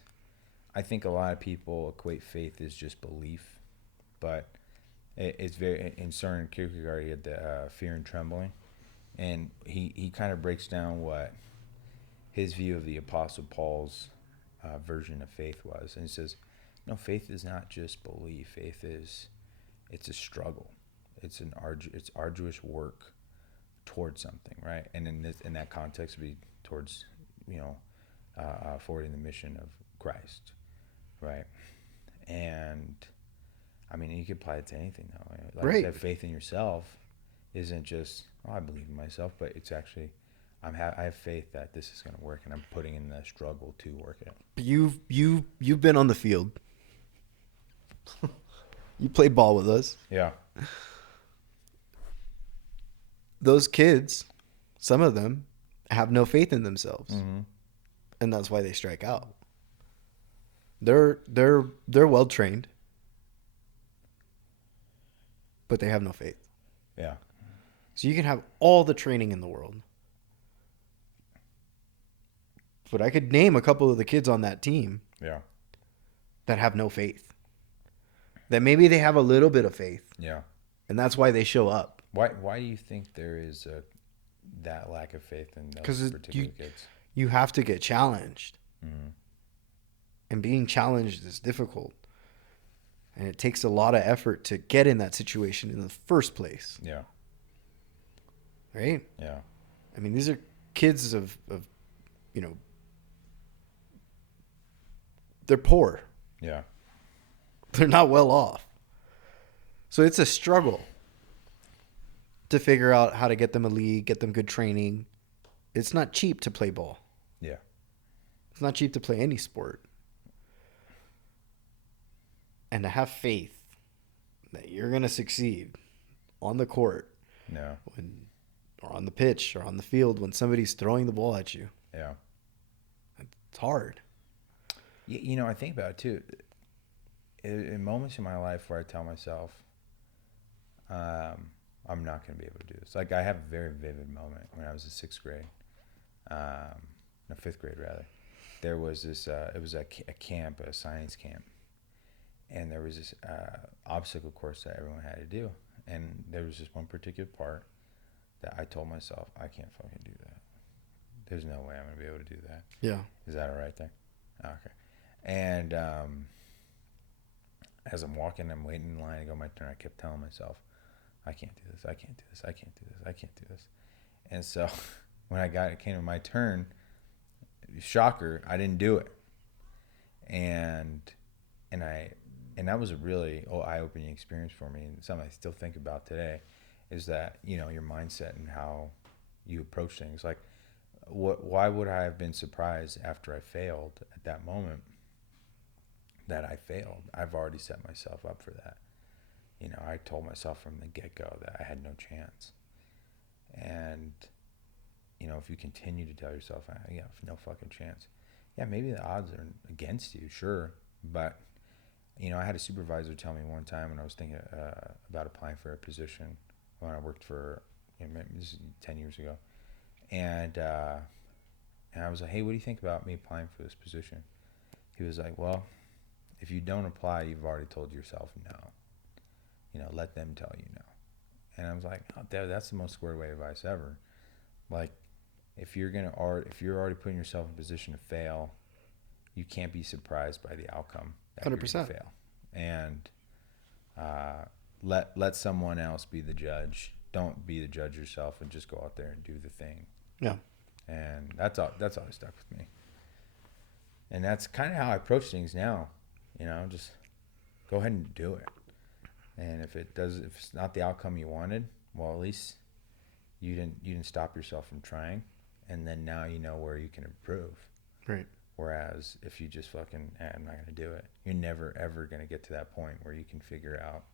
I think a lot of people equate faith as just belief, but it's very in Søren Kierkegaard he had the fear and trembling, and he kind of breaks down what his view of the Apostle Paul's version of faith was, and he says, no, faith is not just belief. Faith it's a struggle. It's arduous work towards something, right? And in that context, would be towards forwarding the mission of Christ, right? And I mean, you could apply it to anything, though. Like right. I said, faith in yourself isn't just I believe in myself, but it's actually I have faith that this is going to work, and I'm putting in the struggle to work it. But you've been on the field. You played ball with us. Yeah. Those kids, some of them, have no faith in themselves, and that's why they strike out. They're well trained, but they have no faith. Yeah. So you can have all the training in the world, but I could name a couple of the kids on that team, Yeah. that have no faith. That maybe they have a little bit of faith, Yeah. and that's why they show up. Why do you think there is that lack of faith in those particular kids? You have to get challenged. And being challenged is difficult. And it takes a lot of effort to get in that situation in the first place. Yeah. Right? Yeah. I mean, these are kids of they're poor. Yeah. They're not well off. So it's a struggle to figure out how to get them a league, get them good training. It's not cheap to play ball. Yeah. It's not cheap to play any sport. And to have faith that you're going to succeed on the court, No. or on the pitch, or on the field when somebody's throwing the ball at you. Yeah. It's hard. I think about it too. In moments in my life where I tell myself, I'm not going to be able to do this. Like I have a very vivid moment when I was in fifth grade, rather. There was this, it was a camp, a science camp. And there was this obstacle course that everyone had to do. And there was this one particular part that I told myself, I can't fucking do that. There's no way I'm going to be able to do that. Yeah. Is that all right there? Okay. And as I'm walking, I'm waiting in line to go my turn. I kept telling myself, I can't do this. I can't do this. I can't do this. I can't do this. And so when it came to my turn, shocker, I didn't do it. And and that was a really eye-opening experience for me, and something I still think about today, is that, you know, your mindset and how you approach things. Like, why would I have been surprised after I failed at that moment that I failed? I've already set myself up for that. You know, I told myself from the get-go that I had no chance. And, you know, if you continue to tell yourself, yeah, no fucking chance. Yeah, maybe the odds are against you, sure. But, you know, I had a supervisor tell me one time when I was thinking about applying for a position when I worked for, you know, this is 10 years ago. And I was like, hey, what do you think about me applying for this position? He was like, well, if you don't apply, you've already told yourself no. You know, let them tell you no. And I was like, oh, that's the most square way advice ever. Like, if you're already putting yourself in a position to fail, you can't be surprised by the outcome that 100%. You're going to fail. And let someone else be the judge. Don't be the judge yourself, and just go out there and do the thing. Yeah. And that's always stuck with me. And that's kind of how I approach things now. You know, just go ahead and do it. And if it's not the outcome you wanted, well, at least you didn't stop yourself from trying, and then now you know where you can improve. Right. Whereas if you just fucking, I'm not gonna do it, you're never ever gonna get to that point where you can figure out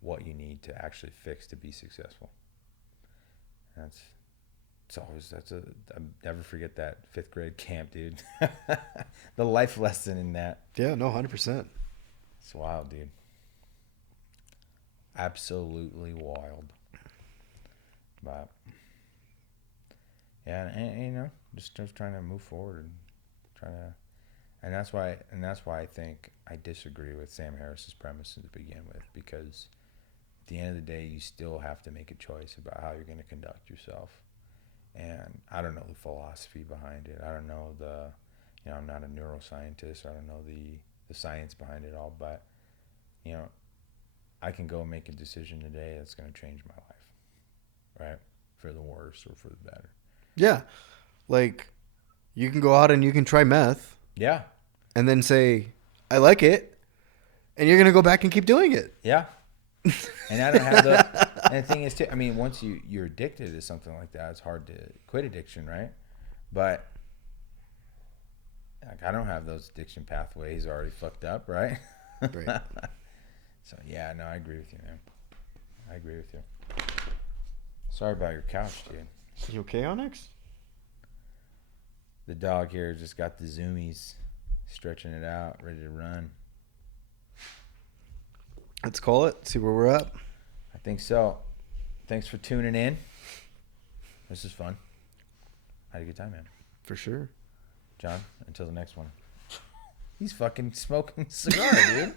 what you need to actually fix to be successful. I'll never forget that 5th grade camp, dude. The life lesson in that. Yeah, no, 100%. It's wild, dude. Absolutely wild. But yeah, and you know, just trying to move forward and that's why I think I disagree with Sam Harris's premise to begin with, because at the end of the day, you still have to make a choice about how you're going to conduct yourself. And I don't know the philosophy behind it. I don't know I'm not a neuroscientist. I don't know the science behind it all, but you know, I can go make a decision today that's going to change my life, right? For the worse or for the better. Yeah. Like, you can go out and you can try meth. Yeah. And then say, I like it. And you're going to go back and keep doing it. Yeah. And I don't have and the thing is, too, I mean, once you're addicted to something like that, it's hard to quit addiction, right? But like, I don't have those addiction pathways already fucked up, right? Right. So, yeah, no, I agree with you, man. I agree with you. Sorry about your couch, dude. Is you okay, Onyx? The dog here just got the zoomies, stretching it out, ready to run. Let's call it. See where we're at. I think so. Thanks for tuning in. This is fun. I had a good time, man. For sure. John, until the next one. He's fucking smoking a cigar, dude.